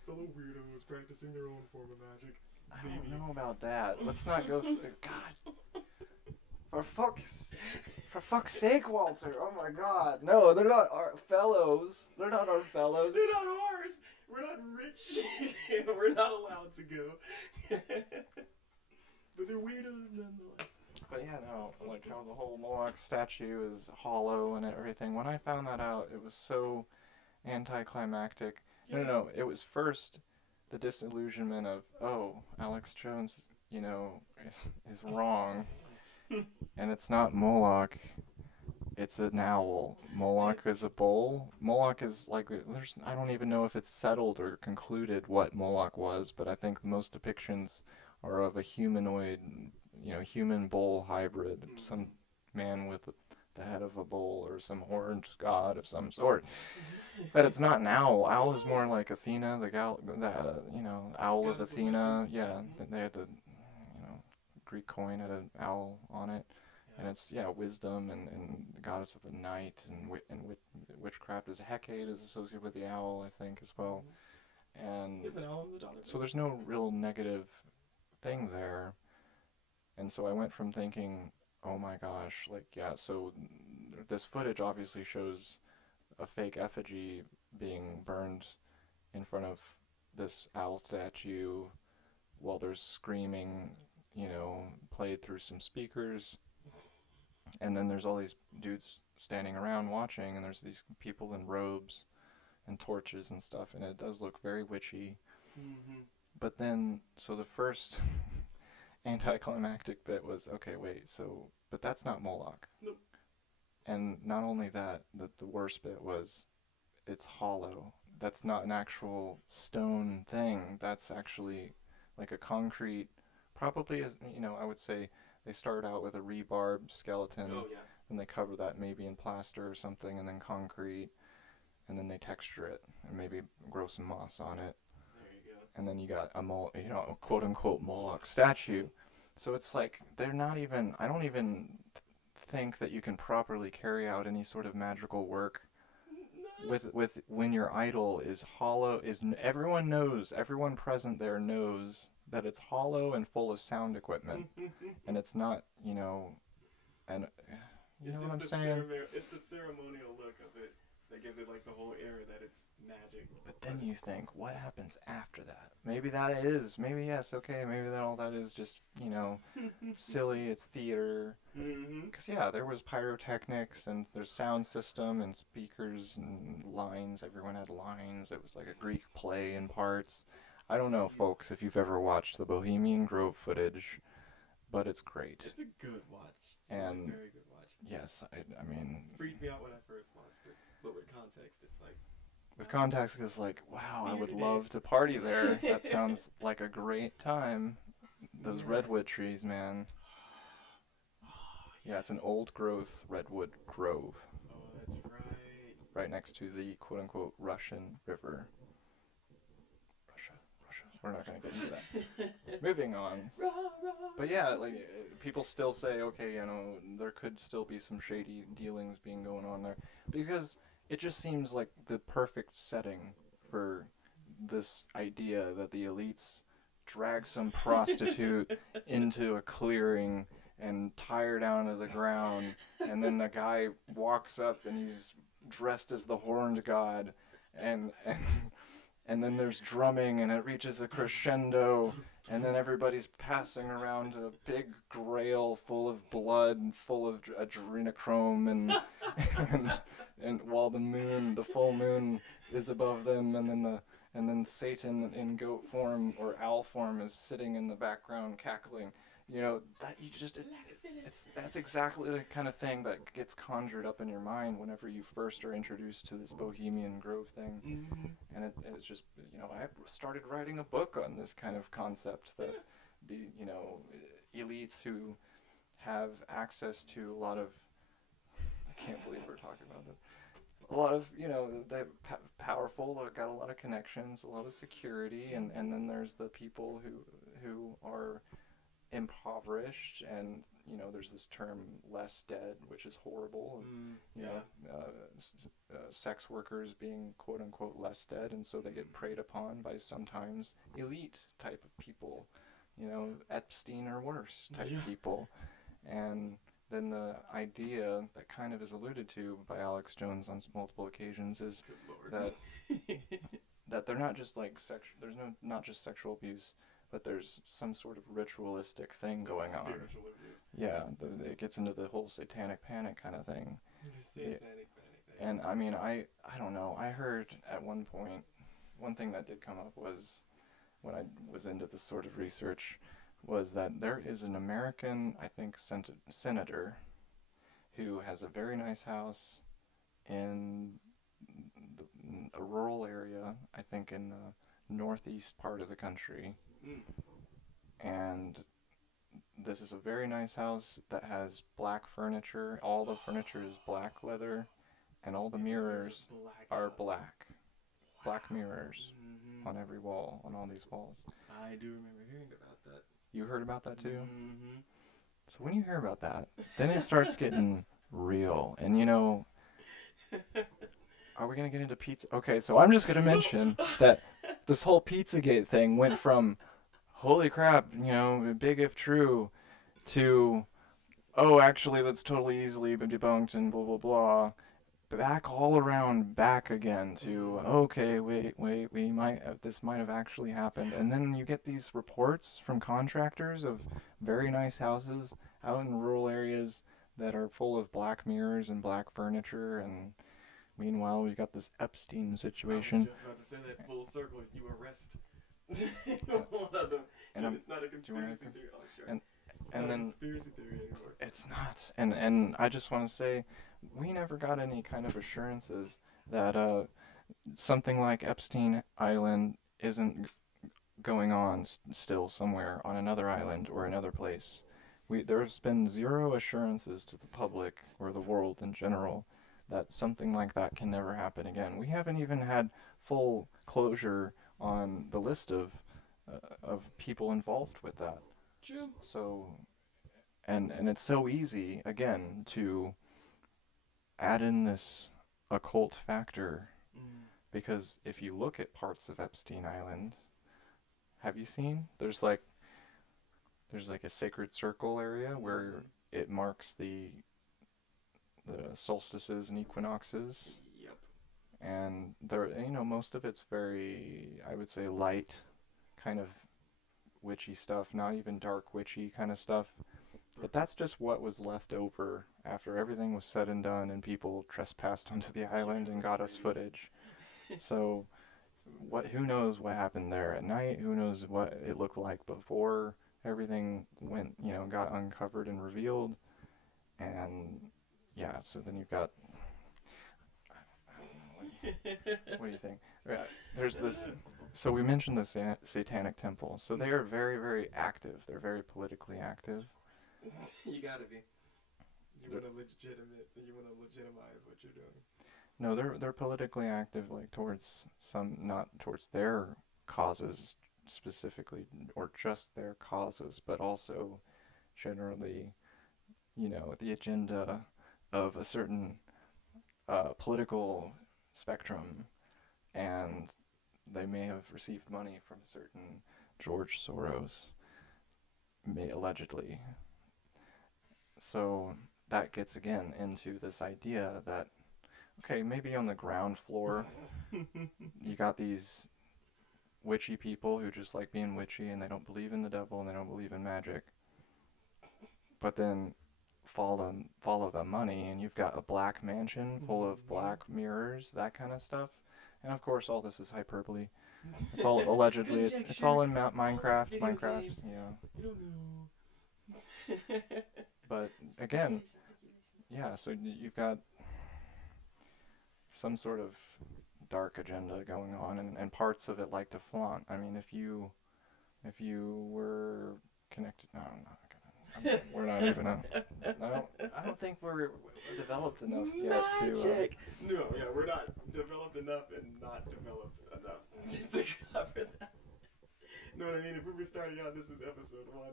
Fellow weirdos practicing their own form of magic. I don't know about that. Let's not go... God. For fuck's sake, Walter. Oh, my God. No, they're not our fellows. They're not our fellows. They're not ours. We're not rich. We're not allowed to go. But they're weirdos nonetheless. But yeah, no, like how the whole Moloch statue is hollow and everything. When I found that out, it was so anticlimactic. Yeah. No, it was first the disillusionment of, oh, Alex Jones, is wrong. And it's not Moloch, it's an owl. Moloch is a bull. Moloch is like, I don't even know if it's settled or concluded what Moloch was, but I think most depictions are of a humanoid, human bull hybrid, some man with the head of a bull or some horned god of some sort. But it's not an owl. Owl is more like Athena, owl of Athena. Yeah, they had the, Greek coin had an owl on it. Yeah. And it's, wisdom and the goddess of the night and witchcraft. Is Hecate is associated with the owl, I think, as well. And There's an owl in the dollar. so there's no real negative thing there. And so I went from thinking, oh my gosh, like, yeah, so this footage obviously shows a fake effigy being burned in front of this owl statue while there's screaming, played through some speakers. And then there's all these dudes standing around watching, and there's these people in robes and torches and stuff, and it does look very witchy. Mm-hmm. But then, so the first anticlimactic bit was, okay, wait, but that's not Moloch. Nope. And not only that, the worst bit was, it's hollow. That's not an actual stone thing. That's actually like a concrete, probably, I would say they start out with a rebarb skeleton, Oh, yeah. and they cover that maybe in plaster or something, and then concrete, and then they texture it, and maybe grow some moss on it. There you go. And then you got a quote unquote Moloch statue. So it's like, they're not even, I don't even think that you can properly carry out any sort of magical work with when your idol is hollow. Everyone present there knows that it's hollow and full of sound equipment, and it's not, and you know what I'm saying. It's the ceremonial look of it that gives it like the whole air that it's magic. But then you think, what happens after that? Maybe yes, okay, maybe all that is just, silly, it's theater. Mm-hmm. Because, there was pyrotechnics, and there's sound system, and speakers, and lines. Everyone had lines. It was like a Greek play in parts. I don't know, folks, if you've ever watched the Bohemian Grove footage, but it's great. It's a good watch. And it's a very good watch. Yes, I mean... Freaked me out when I first watched it, but with context, it's like... With context, it's like, wow, I would love to party there. That sounds like a great time. Those redwood trees, man. Yeah, it's an old growth redwood grove. Oh, that's right. Right next to the quote-unquote Russian river. Russia. We're not going to get into that. Moving on. But yeah, like, people still say, okay, there could still be some shady dealings being going on there. Because it just seems like the perfect setting for this idea that the elites drag some prostitute into a clearing and tie her down to the ground, and then the guy walks up and he's dressed as the horned god, and then there's drumming and it reaches a crescendo, and then everybody's passing around a big grail full of blood and full of adrenochrome, and while the full moon is above them, and then Satan in goat form or owl form is sitting in the background cackling. That's exactly the kind of thing that gets conjured up in your mind whenever you first are introduced to this Bohemian Grove thing. Mm-hmm. And it's just, I started writing a book on this kind of concept that the, elites who have access to a lot of, I can't believe we're talking about this, a lot of, they're powerful, they've got a lot of connections, a lot of security, and then there's the people who are impoverished, and there's this term less dead, which is horrible. Sex workers being quote unquote less dead, and so they get preyed upon by sometimes elite type of people, Epstein or worse type people. And then the idea that kind of is alluded to by Alex Jones on multiple occasions is that they're not just like there's not just sexual abuse, but there's some sort of ritualistic thing going on. Spiritual abuse. Yeah, it gets into the whole satanic panic kind of thing. Satanic panic thing. And I mean, I don't know. I heard at one point, one thing that did come up was, when I was into this sort of research, was that there is an American, I think, senator who has a very nice house in a rural area, I think in the northeast part of the country. Mm. And this is a very nice house that has black furniture. All the furniture is black leather, and all the mirrors are black. Black mirrors on every wall, on all these walls. I do remember hearing about that. You heard about that too? Mm-hmm. So when you hear about that, then it starts getting real. And, you know, are we going to get into pizza? Okay, so I'm just going to mention that this whole Pizzagate thing went from, holy crap, you know, big if true, to, oh, actually, that's totally easily been debunked and blah, blah, blah. Back all around, back again to, okay, wait, we might, this might have actually happened. And then you get these reports from contractors of very nice houses out in rural areas that are full of black mirrors and black furniture, and meanwhile we got this Epstein I was situation. just about to say that full circle. You arrest one of them. And It's not a conspiracy theory. Oh, sure. and- It's and not a then- conspiracy theory anymore. It's not. And I just want to say, we never got any kind of assurances that something like Epstein Island isn't going on still somewhere on another island or another place. There's been zero assurances to the public or the world in general that something like that can never happen again. We haven't even had full closure on the list of people involved with that. True. So, and it's so easy again to add in this occult factor, because if you look at parts of Epstein Island, have you seen? There's like a sacred circle area where it marks the solstices and equinoxes, Yep. and there, you know, most of it's very, I would say, light, kind of witchy stuff, not even dark witchy kind of stuff. But that's just what was left over after everything was said and done and people trespassed onto the island and got us footage. So who knows what happened there at night? Who knows what it looked like before everything went, you know, got uncovered and revealed. And yeah, so then you've got, what do you think? There's this, so we mentioned the Satanic Temple. So they are very, very active. They're very politically active. You gotta be. You want to legitimize what you're doing. No, they're politically active, like towards not towards their causes specifically, or just their causes, but also generally, you know, the agenda of a certain political spectrum, and they may have received money from a certain George Soros, allegedly. So that gets again into this idea that, okay, maybe on the ground floor, you got these witchy people who just like being witchy and they don't believe in the devil and they don't believe in magic. But then follow the money, and you've got a black mansion full of black mirrors, that kind of stuff. And of course, all this is hyperbole. It's all allegedly. It's all in Minecraft. Yeah. You don't know. But again, yeah. So you've got some sort of dark agenda going on, and parts of it like to flaunt. I mean, if you were connected, no, I'm not gonna. We're not even. I don't think we're developed enough yet to. No, yeah, we're not developed enough and not developed enough to cover that. Know what I mean? If we were starting out, this was episode 1.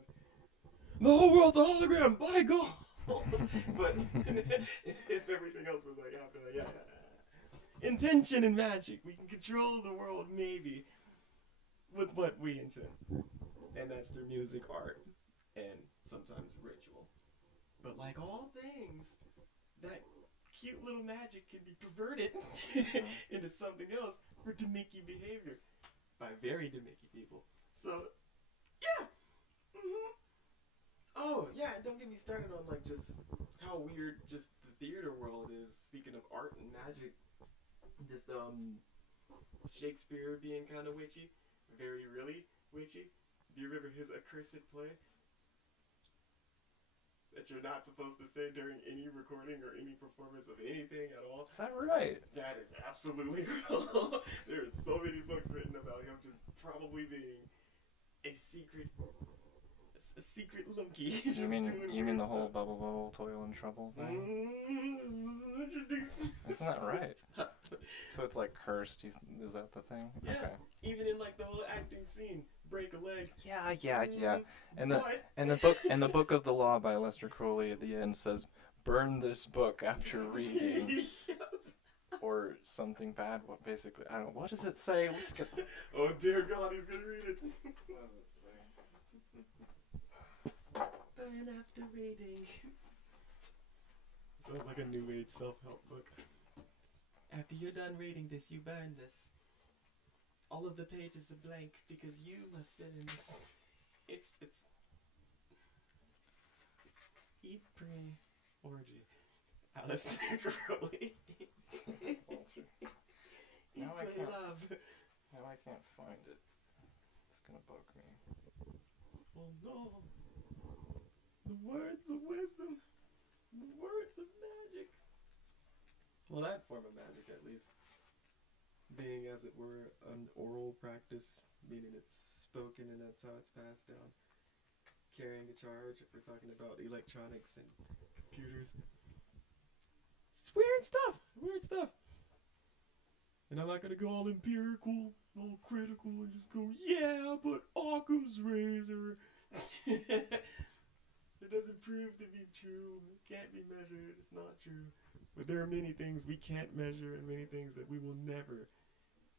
The whole world's a hologram. By God. But if everything else was like after that, yeah. Intention and magic. We can control the world, maybe, with what we intend. And that's through music, art, and sometimes ritual. But like all things, that cute little magic can be perverted into something else for Demiki behavior by very Demiki people. So, yeah. Oh, yeah, and don't get me started on like just how weird just the theater world is. Speaking of art and magic, just Shakespeare being kind of witchy, very really witchy. Do you remember his accursed play that you're not supposed to say during any recording or any performance of anything at all? Is that right? That is absolutely real. There's so many books written about him just probably being a secret Loki. You mean the whole bubble, toil and trouble thing? Interesting. Isn't that right? So it's like cursed. Is that the thing? Yeah. Okay. Even in like the whole acting scene, break a leg. Yeah. And But the book of the law by Lester Crowley at the end says, "Burn this book after reading," or something bad. What basically? I don't. What does it say? Let's get. Oh dear God, he's gonna read it. What does it say? Burn after reading. Sounds like a new age self-help book. After you're done reading this, you burn this. All of the pages are blank because you must fill in this. It's Eat, Pray, Orgy. Alistair Crowley. Now I Eat, Pray, can't. Love. Now I can't find it. It's gonna bug me. Oh no. The words of wisdom. The words of magic. Well, that form of magic, at least, being as it were an oral practice, meaning it's spoken and that's how it's passed down. Carrying a charge, if we're talking about electronics and computers. It's weird stuff. Weird stuff. And I'm not gonna go all empirical, all critical, and just go, yeah, but Occam's razor. It doesn't prove to be true. It can't be measured. It's not true. But there are many things we can't measure and many things that we will never,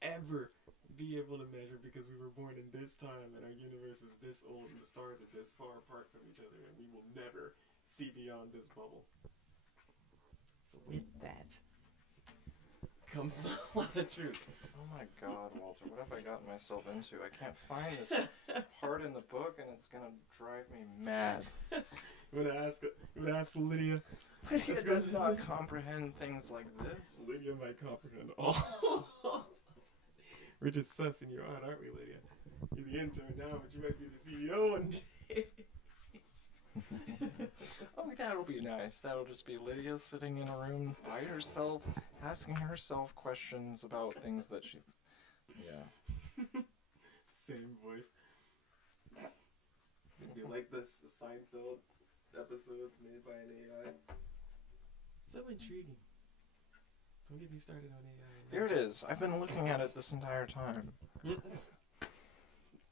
ever be able to measure because we were born in this time and our universe is this old and the stars are this far apart from each other and we will never see beyond this bubble. So with that comes a lot of truth. Oh my God, Walter, what have I gotten myself into? I can't find this part in the book, and it's gonna drive me mad. You wanna ask Lydia? Lydia does not comprehend things like this. Lydia might comprehend all. We're just sussing you out, aren't we, Lydia? You're the intern now, but you might be the CEO and Oh, that'll be nice. That'll just be Lydia sitting in a room by herself, asking herself questions about things that she... Yeah. Same voice. It'd be like the Seinfeld episodes made by an AI. So intriguing. Don't get me started on AI. Here it is. I've been looking at it this entire time.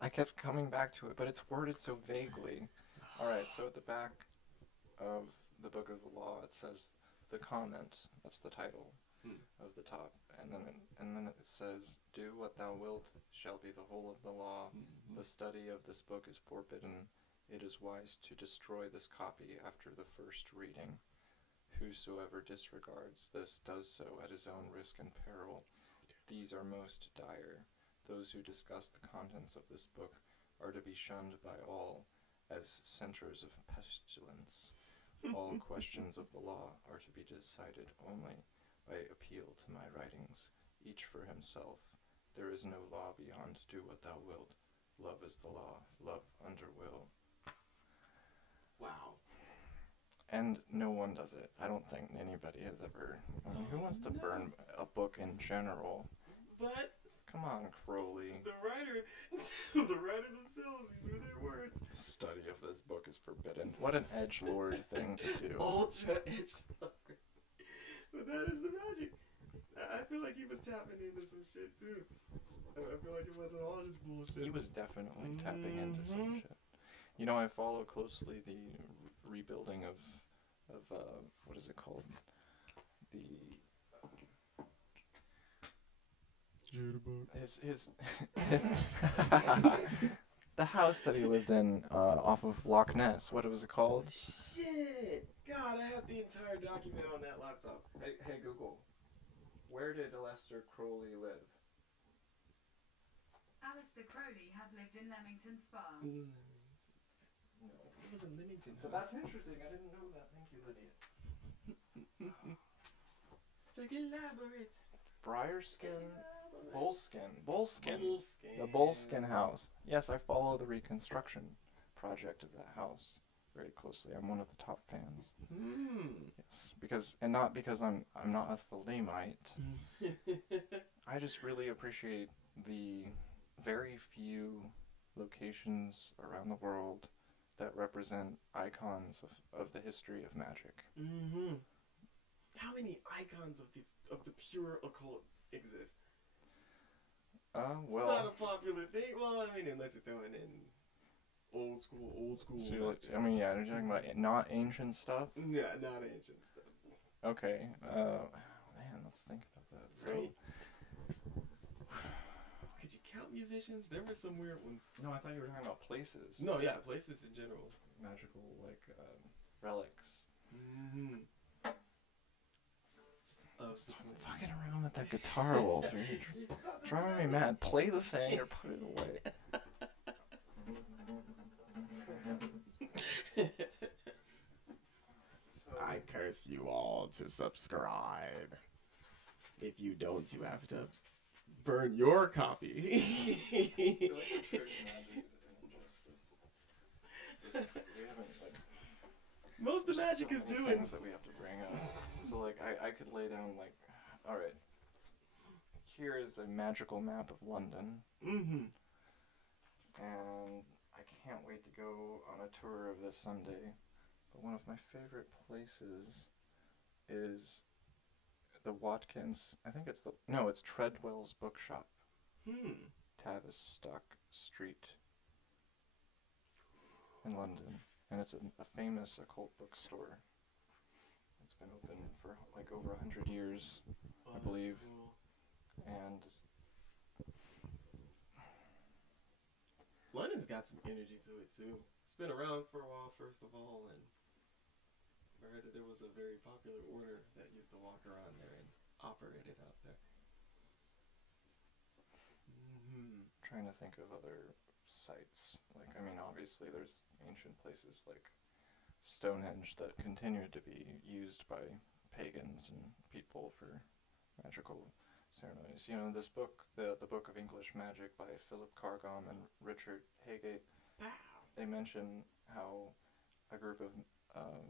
I kept coming back to it, but it's worded so vaguely. Alright, so at the back of the Book of the Law, it says the comment. That's the title of the top. And then it says, "Do what thou wilt shall be the whole of the law. The study of this book is forbidden. It is wise to destroy this copy after the first reading. Whosoever disregards this does so at his own risk and peril. These are most dire. Those who discuss the contents of this book are to be shunned by all as centers of pestilence. All questions of the law are to be decided only by appeal to my writings, each for himself. There is no law beyond do what thou wilt. Love is the law, love under will." Wow. And no one does it. I don't think anybody has ever... I mean, who wants to burn a book in general? But Come on, Crowley. the writer themselves, these were their words. The study of this book is forbidden. What an edgelord thing to do. Ultra edgelord. But that is the magic. I feel like he was tapping into some shit too. I feel like it wasn't all just bullshit. He was definitely tapping into some shit. You know, I follow closely the rebuilding of what is it called? His the house that he lived in off of Loch Ness. What was it called? Shit! God, I have the entire document on that laptop. Hey Google, where did Lester Crowley live? Alistair Crowley has lived in Leamington Spa. No, it was in Leamington But House. that's interesting. I didn't know that. Thank you, Lydia. It's like elaborate. Brierskin, Bullskin. Bullskin. The Bullskin house. Yes, I follow the reconstruction project of that house very closely. I'm one of the top fans. Yes, not because I'm not a Thelemite. I just really appreciate the very few locations around the world that represent icons of the history of magic. How many icons of the pure occult exist? It's not a popular thing. Well, I mean, unless you're throwing in old school. So you're I mean, yeah, you're talking about not ancient stuff? Yeah, not ancient stuff. Okay. Man, let's think about that. So, Right? Could you count musicians? There were some weird ones. no, I thought you were talking about places. No, yeah, places in general. Magical, like, relics. Mm-hmm. Stop fucking around with that guitar, Walter. You're driving me mad. Play the thing or put it away. I curse you all to subscribe. If you don't, you have to burn your copy. Most of magic so is many doing. things that we have to bring up. So, like, I could lay down, like, all right. Here is a magical map of London. Mm-hmm. And I can't wait to go on a tour of this someday. But one of my favorite places is the Watkins. I think it's it's Treadwell's Bookshop, Tavistock Street in London, and it's a famous occult bookstore. It's been open for like over 100 years, I believe, Cool. and London's got some energy to it too. It's been around for a while, first of all, and I heard that there was a very popular order that used to walk around there and operate it out there. Mm-hmm. trying to think of other sites. Like, I mean, obviously there's ancient places like Stonehenge that continue to be used by pagans and people for magical ceremonies. You know, this book, the Book of English Magic by Philip Cargom and Richard Haygate, they mention how a group of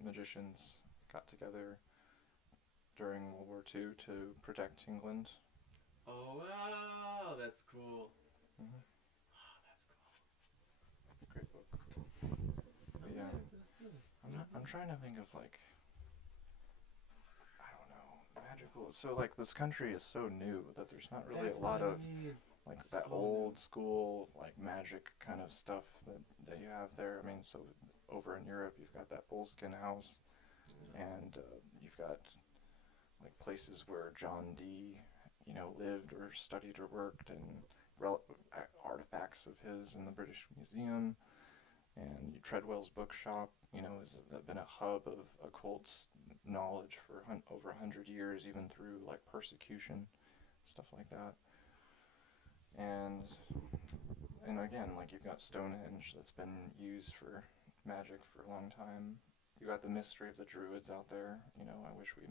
magicians got together during World War II to protect England. Oh wow, that's cool. Mm-hmm. Oh, that's cool. It's a great book. But yeah, I'm trying to think of like, I don't know, magical. So like this country is so new that there's not really That's a lot what I of mean. like So that old school like magic kind of stuff that you have there. I mean, so over in Europe you've got that Bullskin house, and you've got like places where John Dee, you know, lived or studied or worked, and artifacts of his in the British Museum. And Treadwell's Bookshop, you know, has been a hub of occult knowledge for over 100 years, even through like persecution, stuff like that. And again, like you've got Stonehenge that's been used for magic for a long time. You got the mystery of the Druids out there. You know, I wish we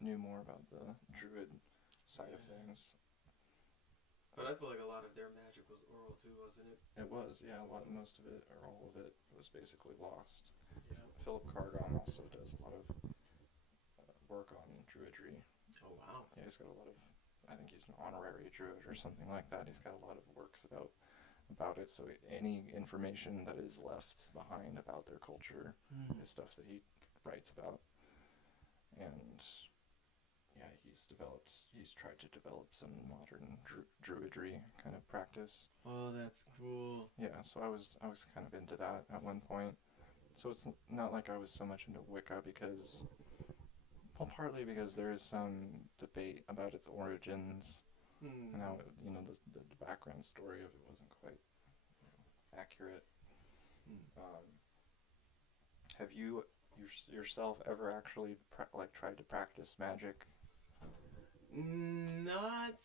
knew more about the Druid side of things. But I feel like a lot of their magic was oral too, wasn't it? It was, yeah. Most of it, or all of it, was basically lost. Yeah. Philip Cargom also does a lot of work on Druidry. Oh wow. Yeah, he's got a lot of. I think he's an honorary Druid or something like that. He's got a lot of works about it. So any information that is left behind about their culture is stuff that he writes about. And yeah, he's tried to develop some modern Druidry kind of practice. Oh, that's cool. Yeah, so I was kind of into that at one point. So it's not like I was so much into Wicca because, well, partly because there is some debate about its origins and how, you know, the background story of it wasn't quite, you know, accurate. Have you yourself ever actually tried to practice magic? Not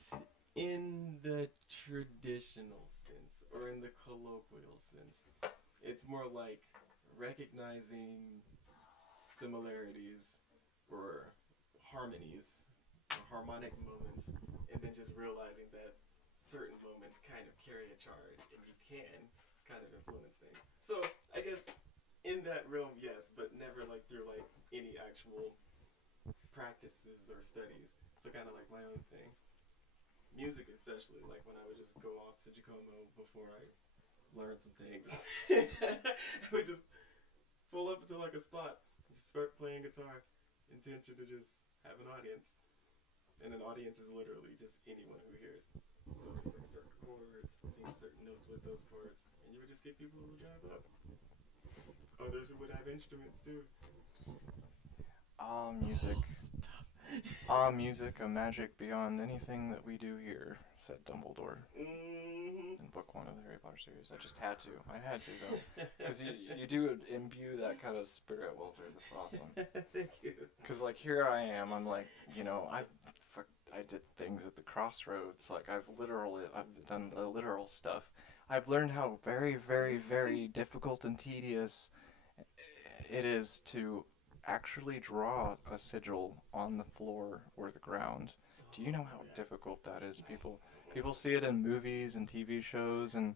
in the traditional sense or in the colloquial sense. It's more like recognizing similarities or harmonies, or harmonic moments, and then just realizing that certain moments kind of carry a charge and you can kind of influence things. So I guess in that realm, yes, but never like through like any actual practices or studies. So kind of like my own thing. Music especially, like when I would just go off to Giacomo before I learned some things. I would just pull up to like a spot, just start playing guitar, intention to just have an audience. And an audience is literally just anyone who hears. So there's like certain chords, sing certain notes with those chords, and you would just get people who would drive up. Others who would have instruments too. Music. Music, a magic beyond anything that we do here, said Dumbledore Mm-hmm. in book 1 of the Harry Potter series. I just had to. I had to, though. Because you do imbue that kind of spirit, Walter. That's awesome. Thank you. Because, like, here I am. I'm like, you know, I did things at the crossroads. Like, I've done the literal stuff. I've learned how very, very, very difficult and tedious it is to actually draw a sigil on the floor or the ground. Do you know how difficult that is? People see it in movies and TV shows and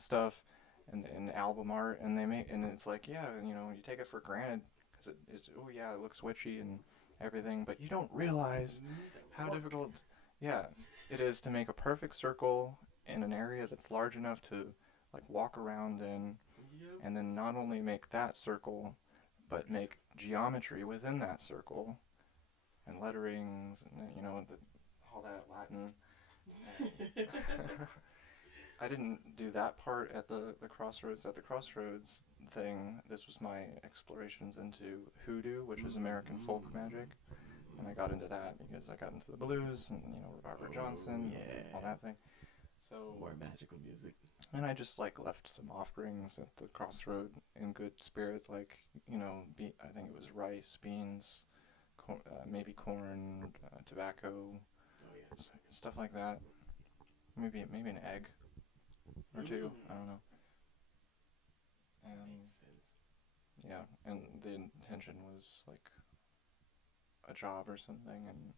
stuff, and album art, and it's like, yeah, you know, you take it for granted because it looks witchy and everything, but you don't realize how difficult, it is to make a perfect circle in an area that's large enough to like walk around in, and then not only make that circle, but make geometry within that circle, and letterings, and you know, all that Latin. I didn't do that part at the crossroads. At the crossroads thing, this was my explorations into hoodoo, which is American folk magic, and I got into that because I got into the blues and, you know, Barbara Johnson, all that thing. So more magical music. And I just like left some offerings at the crossroad in good spirits, like, you know, I think it was rice, beans, maybe corn, tobacco, stuff like that. Maybe an egg or two. I don't know. And makes sense. Yeah, and the intention was like a job or something, and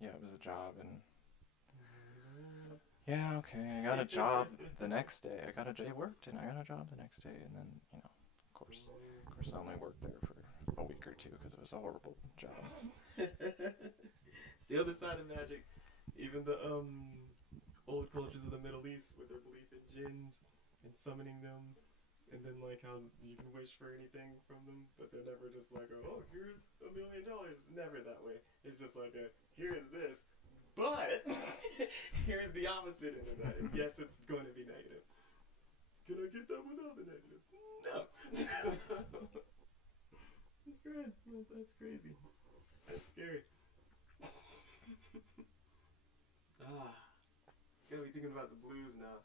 yeah, it was a job, and yeah, okay, I got a job the next day. It worked, and I got a job the next day, and then, you know, of course, I only worked there for a week or two because it was a horrible job. It's the other side of magic. Even the old cultures of the Middle East with their belief in jinns and summoning them, and then like how you can wish for anything from them, but they're never just like, oh, here's $1 million. It's never that way. It's just like here's this, but here's the opposite end of that. And yes, it's going to be negative. Can I get that without the negative? No. That's great. That's crazy. That's scary. It's gotta be thinking about the blues now.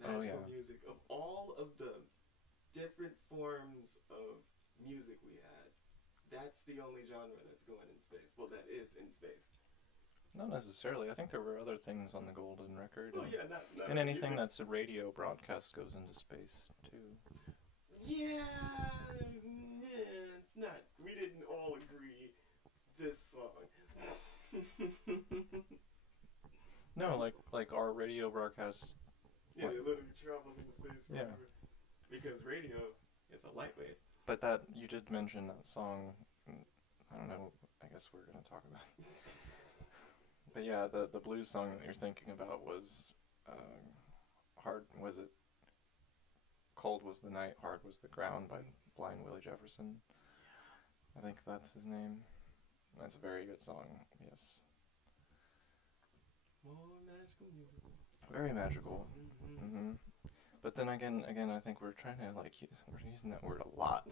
Magical music. Of all of the different forms of music we had, that's the only genre that's going in space. Well, that is in space. Not necessarily. I think there were other things on the golden record. Oh, yeah, not and anything music. That's a radio broadcast goes into space, too. Yeah, it's not. We didn't all agree this song. No, like our radio broadcast. Yeah, it literally travels into space forever. Yeah. Because radio is a light wave. But that, you did mention that song, I don't know, I guess we're going to talk about it. But yeah, the blues song that you're thinking about was, Cold Was the Night, Hard Was the Ground by Blind Willie Jefferson. I think that's his name. That's a very good song, yes. More magical music. Very magical. Mm-hmm. But then again, I think we're trying to, we're using that word a lot.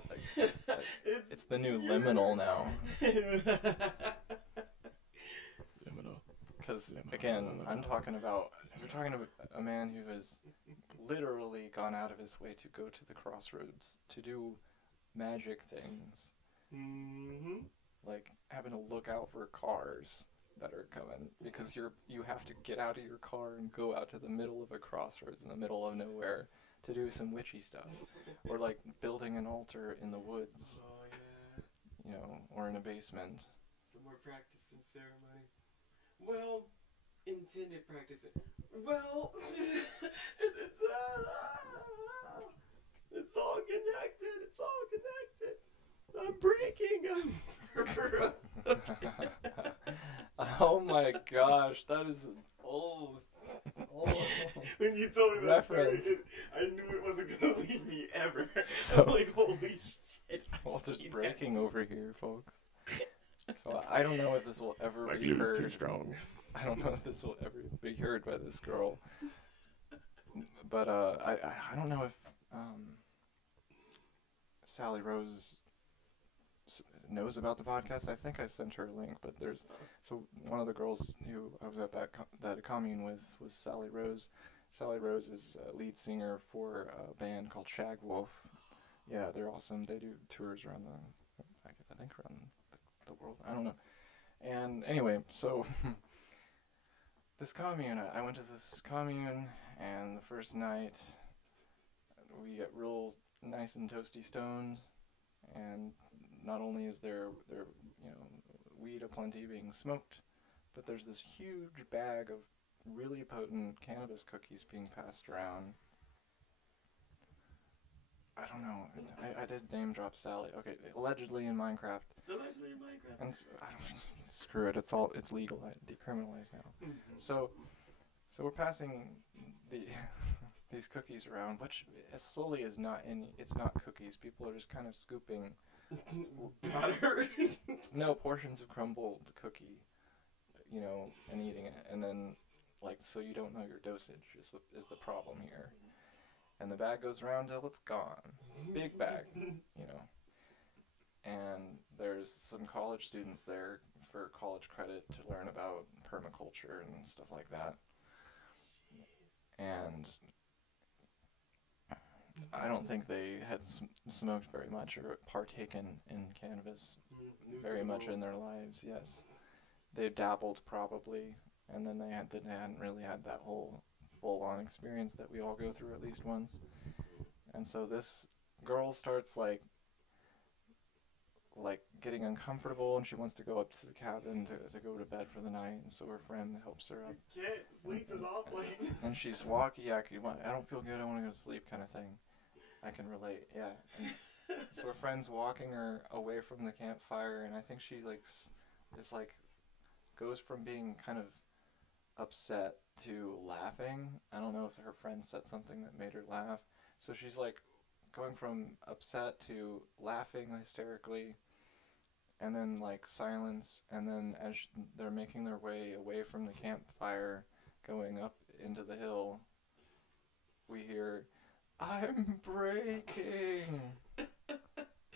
It's the new liminal now. Liminal. Because, again, we're talking about a man who has literally gone out of his way to go to the crossroads to do magic things. Mm-hmm. Like having to look out for cars that are coming, because you have to get out of your car and go out to the middle of a crossroads in the middle of nowhere to do some witchy stuff, or like building an altar in the woods. Oh yeah. You know, or in a basement. Some more practice and ceremony. Well, intended practice. Well, it's all connected. It's all connected. I'm breaking. Oh my gosh, that is an old when you told me that reference. Story, I knew it wasn't gonna leave me ever. So, I'm like, holy shit. Walter's breaking over here, folks. So I don't know if this will ever My be glue is heard. too strong. I don't know if this will ever be heard by this girl. But I don't know if Sally Rose knows about the podcast. I think I sent her a link, but so one of the girls who I was at that commune with was Sally Rose. Sally Rose is lead singer for a band called Shag Wolf. Yeah, they're awesome. They do tours around I think around the world. I don't know. And anyway, so this commune, I went to this commune, and the first night we get real nice and toasty stoned, and not only is there weed aplenty being smoked, but there's this huge bag of really potent cannabis cookies being passed around. I don't know. I did name drop Sally. Okay, allegedly in Minecraft. Allegedly in Minecraft. And screw it. It's legal. Decriminalized now. So we're passing these cookies around, which slowly is not any. It's not cookies. People are just kind of scooping Batter. no portions of crumbled cookie, and eating it, and then so you don't know your dosage is the problem here. And the bag goes around till it's gone. Big bag, And there's some college students there for college credit to learn about permaculture and stuff like that. And I don't think they had smoked very much or partaken in cannabis very much in their lives, yes. They dabbled probably, and then they hadn't really had that whole full-on experience that we all go through at least once. And so this girl starts like getting uncomfortable, and she wants to go up to the cabin to go to bed for the night, and so her friend helps her up. You can't sleep at all, and she's walking, I don't feel good, I want to go to sleep kind of thing. I can relate, yeah. And so her friend's walking her away from the campfire, and I think she goes from being kind of upset to laughing. I don't know if her friend said something that made her laugh. So she's going from upset to laughing hysterically, and then silence, and then as they're making their way away from the campfire, going up into the hill, we hear, "I'm breaking.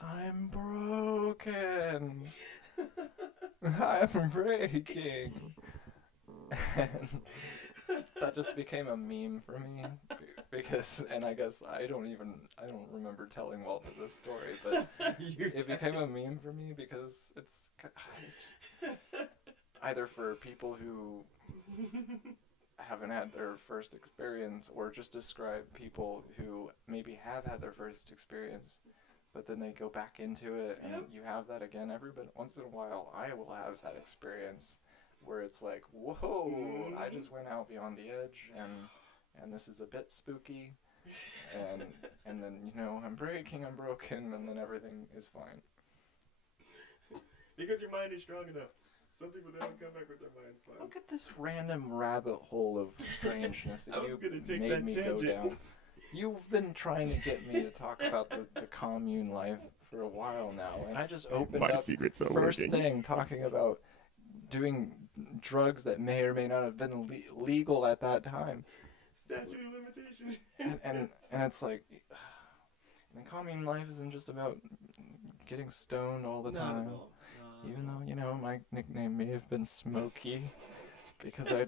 I'm broken. I'm breaking." And that just became a meme for me because, and I guess I don't remember telling Walter this story, but it became a meme for me because it's either for people who haven't had their first experience, or just describe people who maybe have had their first experience, but then they go back into it, and you have that again once in a while. I will have that experience where it's like, whoa, I just went out beyond the edge, and this is a bit spooky, and then I'm breaking, I'm broken, and then everything is fine. Because your mind is strong enough. Some people don't come back with their minds fine. Look at this random rabbit hole of strangeness that you made me go down. You've been trying to get me to talk about the commune life for a while now, and I just opened up first thing talking about doing drugs that may or may not have been legal at that time. Statute of limitations. and it's commune life isn't just about getting stoned all the time. Not at all. Even though, my nickname may have been Smokey, because I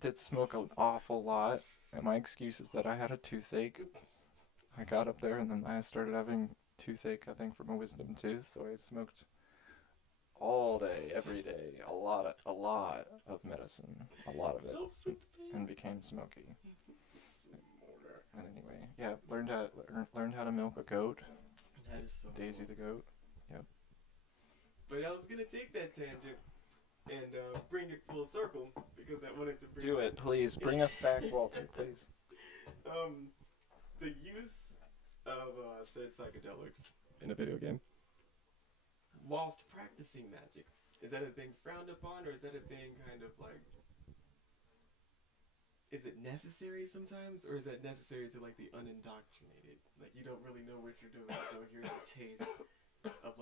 did smoke an awful lot, and my excuse is that I had a toothache. I got up there, and then I started having toothache, I think, from a wisdom tooth, so I smoked all day, every day, a lot of medicine, a lot of it, and became smoky. And anyway, yeah, learned how to milk a goat. That is so Daisy cool. the goat. Yep. But I was gonna take that tangent and bring it full circle because I wanted to bring. Do it, please. Bring us back, Walter, please. The use of said psychedelics in a video game whilst practicing magic, is that a thing frowned upon, or is that a thing kind of is it necessary sometimes, or is that necessary to the unindoctrinated? You don't really know what you're doing, so here's a taste of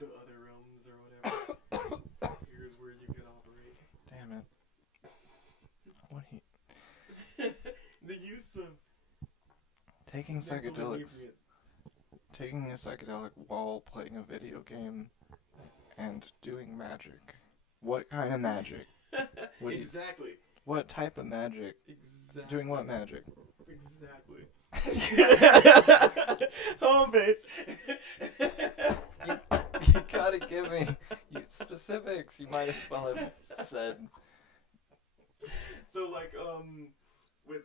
the other realms or whatever. Here's where you can operate. Damn it. What he... The use of Taking mental psychedelics. inebriants. Taking a psychedelic while playing a video game and doing magic. What kind of magic? What do you- Exactly. What type of magic? Exactly. Doing what magic? Exactly. Home base. You gotta give me specifics. You might as well have said. So like with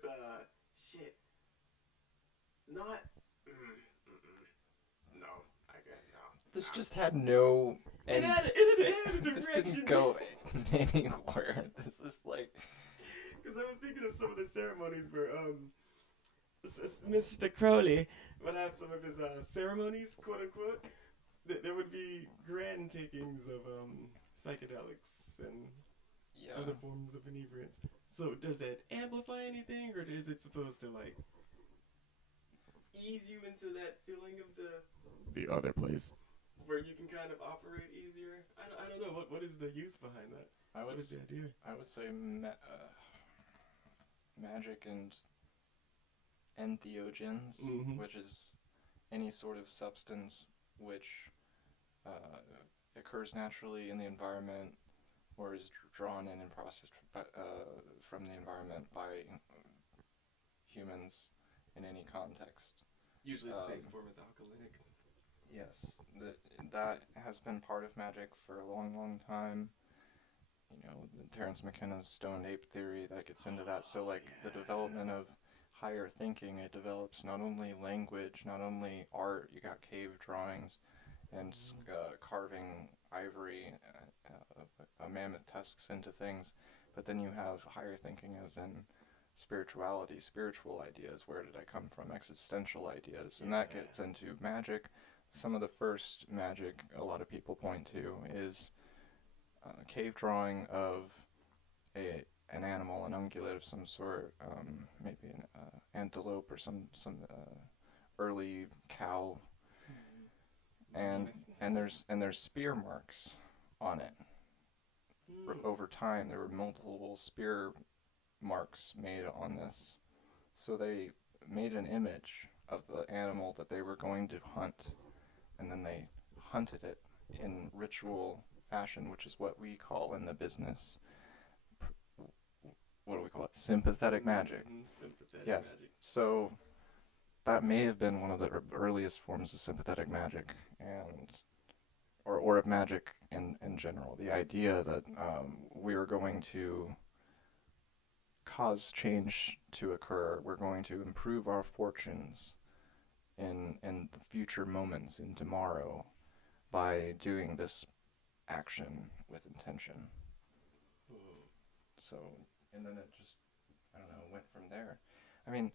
shit. Not. No, I can't. No. This just had no. It And had a this direction. didn't go anywhere. This is like. Because I was thinking of some of the ceremonies where Mr. Crowley would have some of his ceremonies, quote unquote. There would be grand takings of psychedelics and other forms of inebriants. So does it amplify anything, or is it supposed to like ease you into that feeling of the other place where you can kind of operate easier? I don't know. What is the use behind that? What is the idea? I would say magic and entheogens, which is any sort of substance which occurs naturally in the environment or is drawn in and processed from the environment by humans in any context. Usually its base form is alkaline. Yes, that has been part of magic for a long, long time. You know, Terence McKenna's stoned ape theory that gets into that. So, like, the development of higher thinking, it develops not only language, not only art. You got cave drawings and carving ivory, mammoth tusks into things. But then you have higher thinking as in spirituality, spiritual ideas. Where did I come from? Existential ideas. And that gets into magic. Some of the first magic a lot of people point to is cave drawing of an animal, an ungulate of some sort, maybe an antelope or some early cow, and there's spear marks on it. Over time, there were multiple spear marks made on this, so they made an image of the animal that they were going to hunt, and then they hunted it in ritual fashion, which is what we call in the business, what do we call it? Sympathetic magic. Sympathetic Yes. magic. So that may have been one of the earliest forms of sympathetic magic, and or of magic in general. The idea that we are going to cause change to occur. We're going to improve our fortunes in the future moments, in tomorrow, by doing this action with intention. So, and then it just, I don't know, went from there. I mean,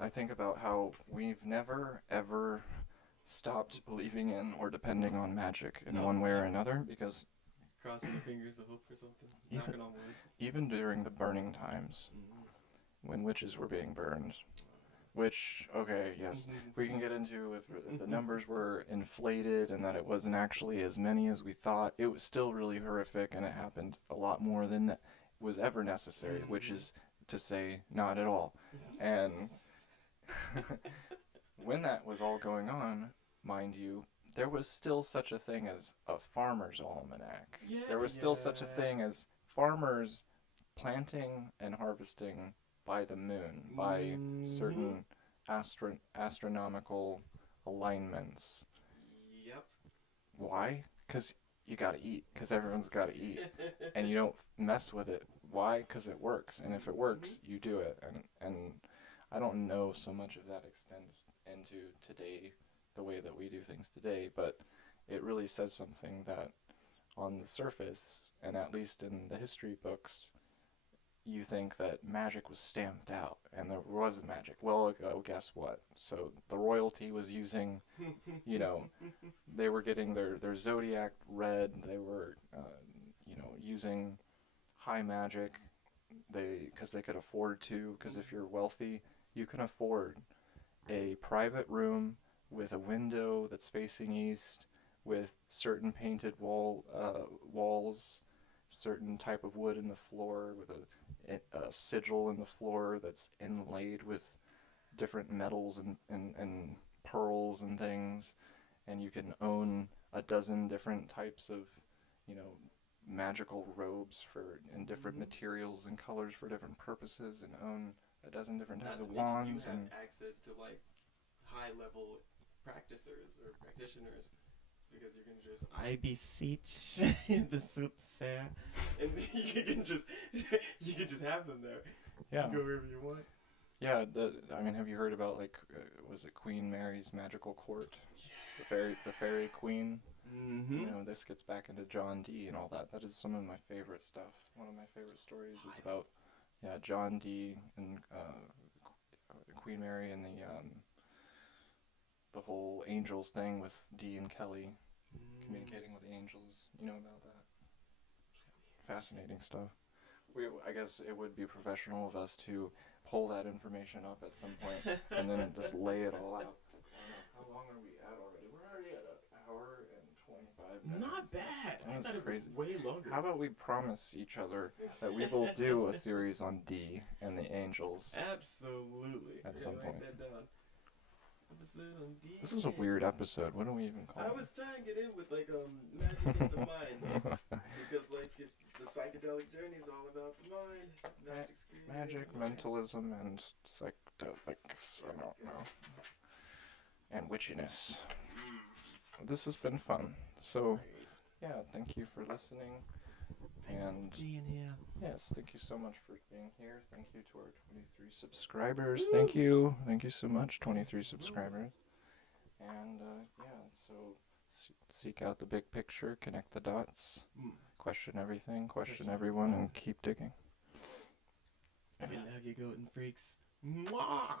I think about how we've never, ever stopped believing in or depending on magic in one way or another, because Crossing your fingers to hope for something. Knocking on wood. even during the burning times, when witches were being burned, which, okay, yes, we can get into if the numbers were inflated and that it wasn't actually as many as we thought. It was still really horrific, and it happened a lot more than was ever necessary, which is to say, not at all. And when that was all going on, mind you, there was still such a thing as a farmer's almanac. Yeah, There was still such a thing as farmers planting and harvesting by the moon, by certain astronomical alignments. Yep. Why? Because you gotta eat. Because everyone's gotta eat. And you don't mess with it. Why? Because it works. And if it works, you do it. And I don't know so much of that extends into today, the way that we do things today, but it really says something that on the surface, and at least in the history books, you think that magic was stamped out, and there wasn't magic. Well, guess what? So the royalty was using, you know, they were getting their zodiac read, they were, using high magic, because they could afford to, because if you're wealthy, you can afford a private room with a window that's facing east, with certain painted walls, certain type of wood in the floor, with a sigil in the floor that's inlaid with different metals and pearls and things, and you can own a dozen different types of, you know, magical robes for in different materials and colors for different purposes, and own a dozen different types Not of to mention wands you and have access to like high level practicers or practitioners because you can just I beseech the soothsayer, and you can just have them there. yeah. You go wherever you want. Yeah, I mean, have you heard about like was it Queen Mary's magical court? The fairy queen. Mm-hmm. You know, this gets back into John Dee and all that. That is some of my favorite stuff. One of my favorite stories is about John Dee and Queen Mary and the whole angels thing with Dee and Kelly communicating with the angels. You know about that? Fascinating stuff. I guess it would be professional of us to pull that information up at some point and then just lay it all out. How long are we at already? We're already at an hour and 25 minutes. Not bad. I That's thought it crazy. was way longer. How about we promise each other that we will do a series on Dee and the angels Absolutely. at some point? Write that down. Episode on Dee. This was a weird episode. What do we even call I it? was tying it in with like magic of the mind because like the psychedelic journey is all about the mind. Magic, mentalism, and psychedelics. I don't know. And witchiness. This has been fun. So, yeah, thank you for listening. Thanks And for being here. yes, thank you so much for being here. Thank you to our 23 subscribers. Thank you. Thank you so much, 23 subscribers. And, so seek out the big picture, connect the dots, question everything, question everyone, and keep digging. I love you, golden freaks. Mwah!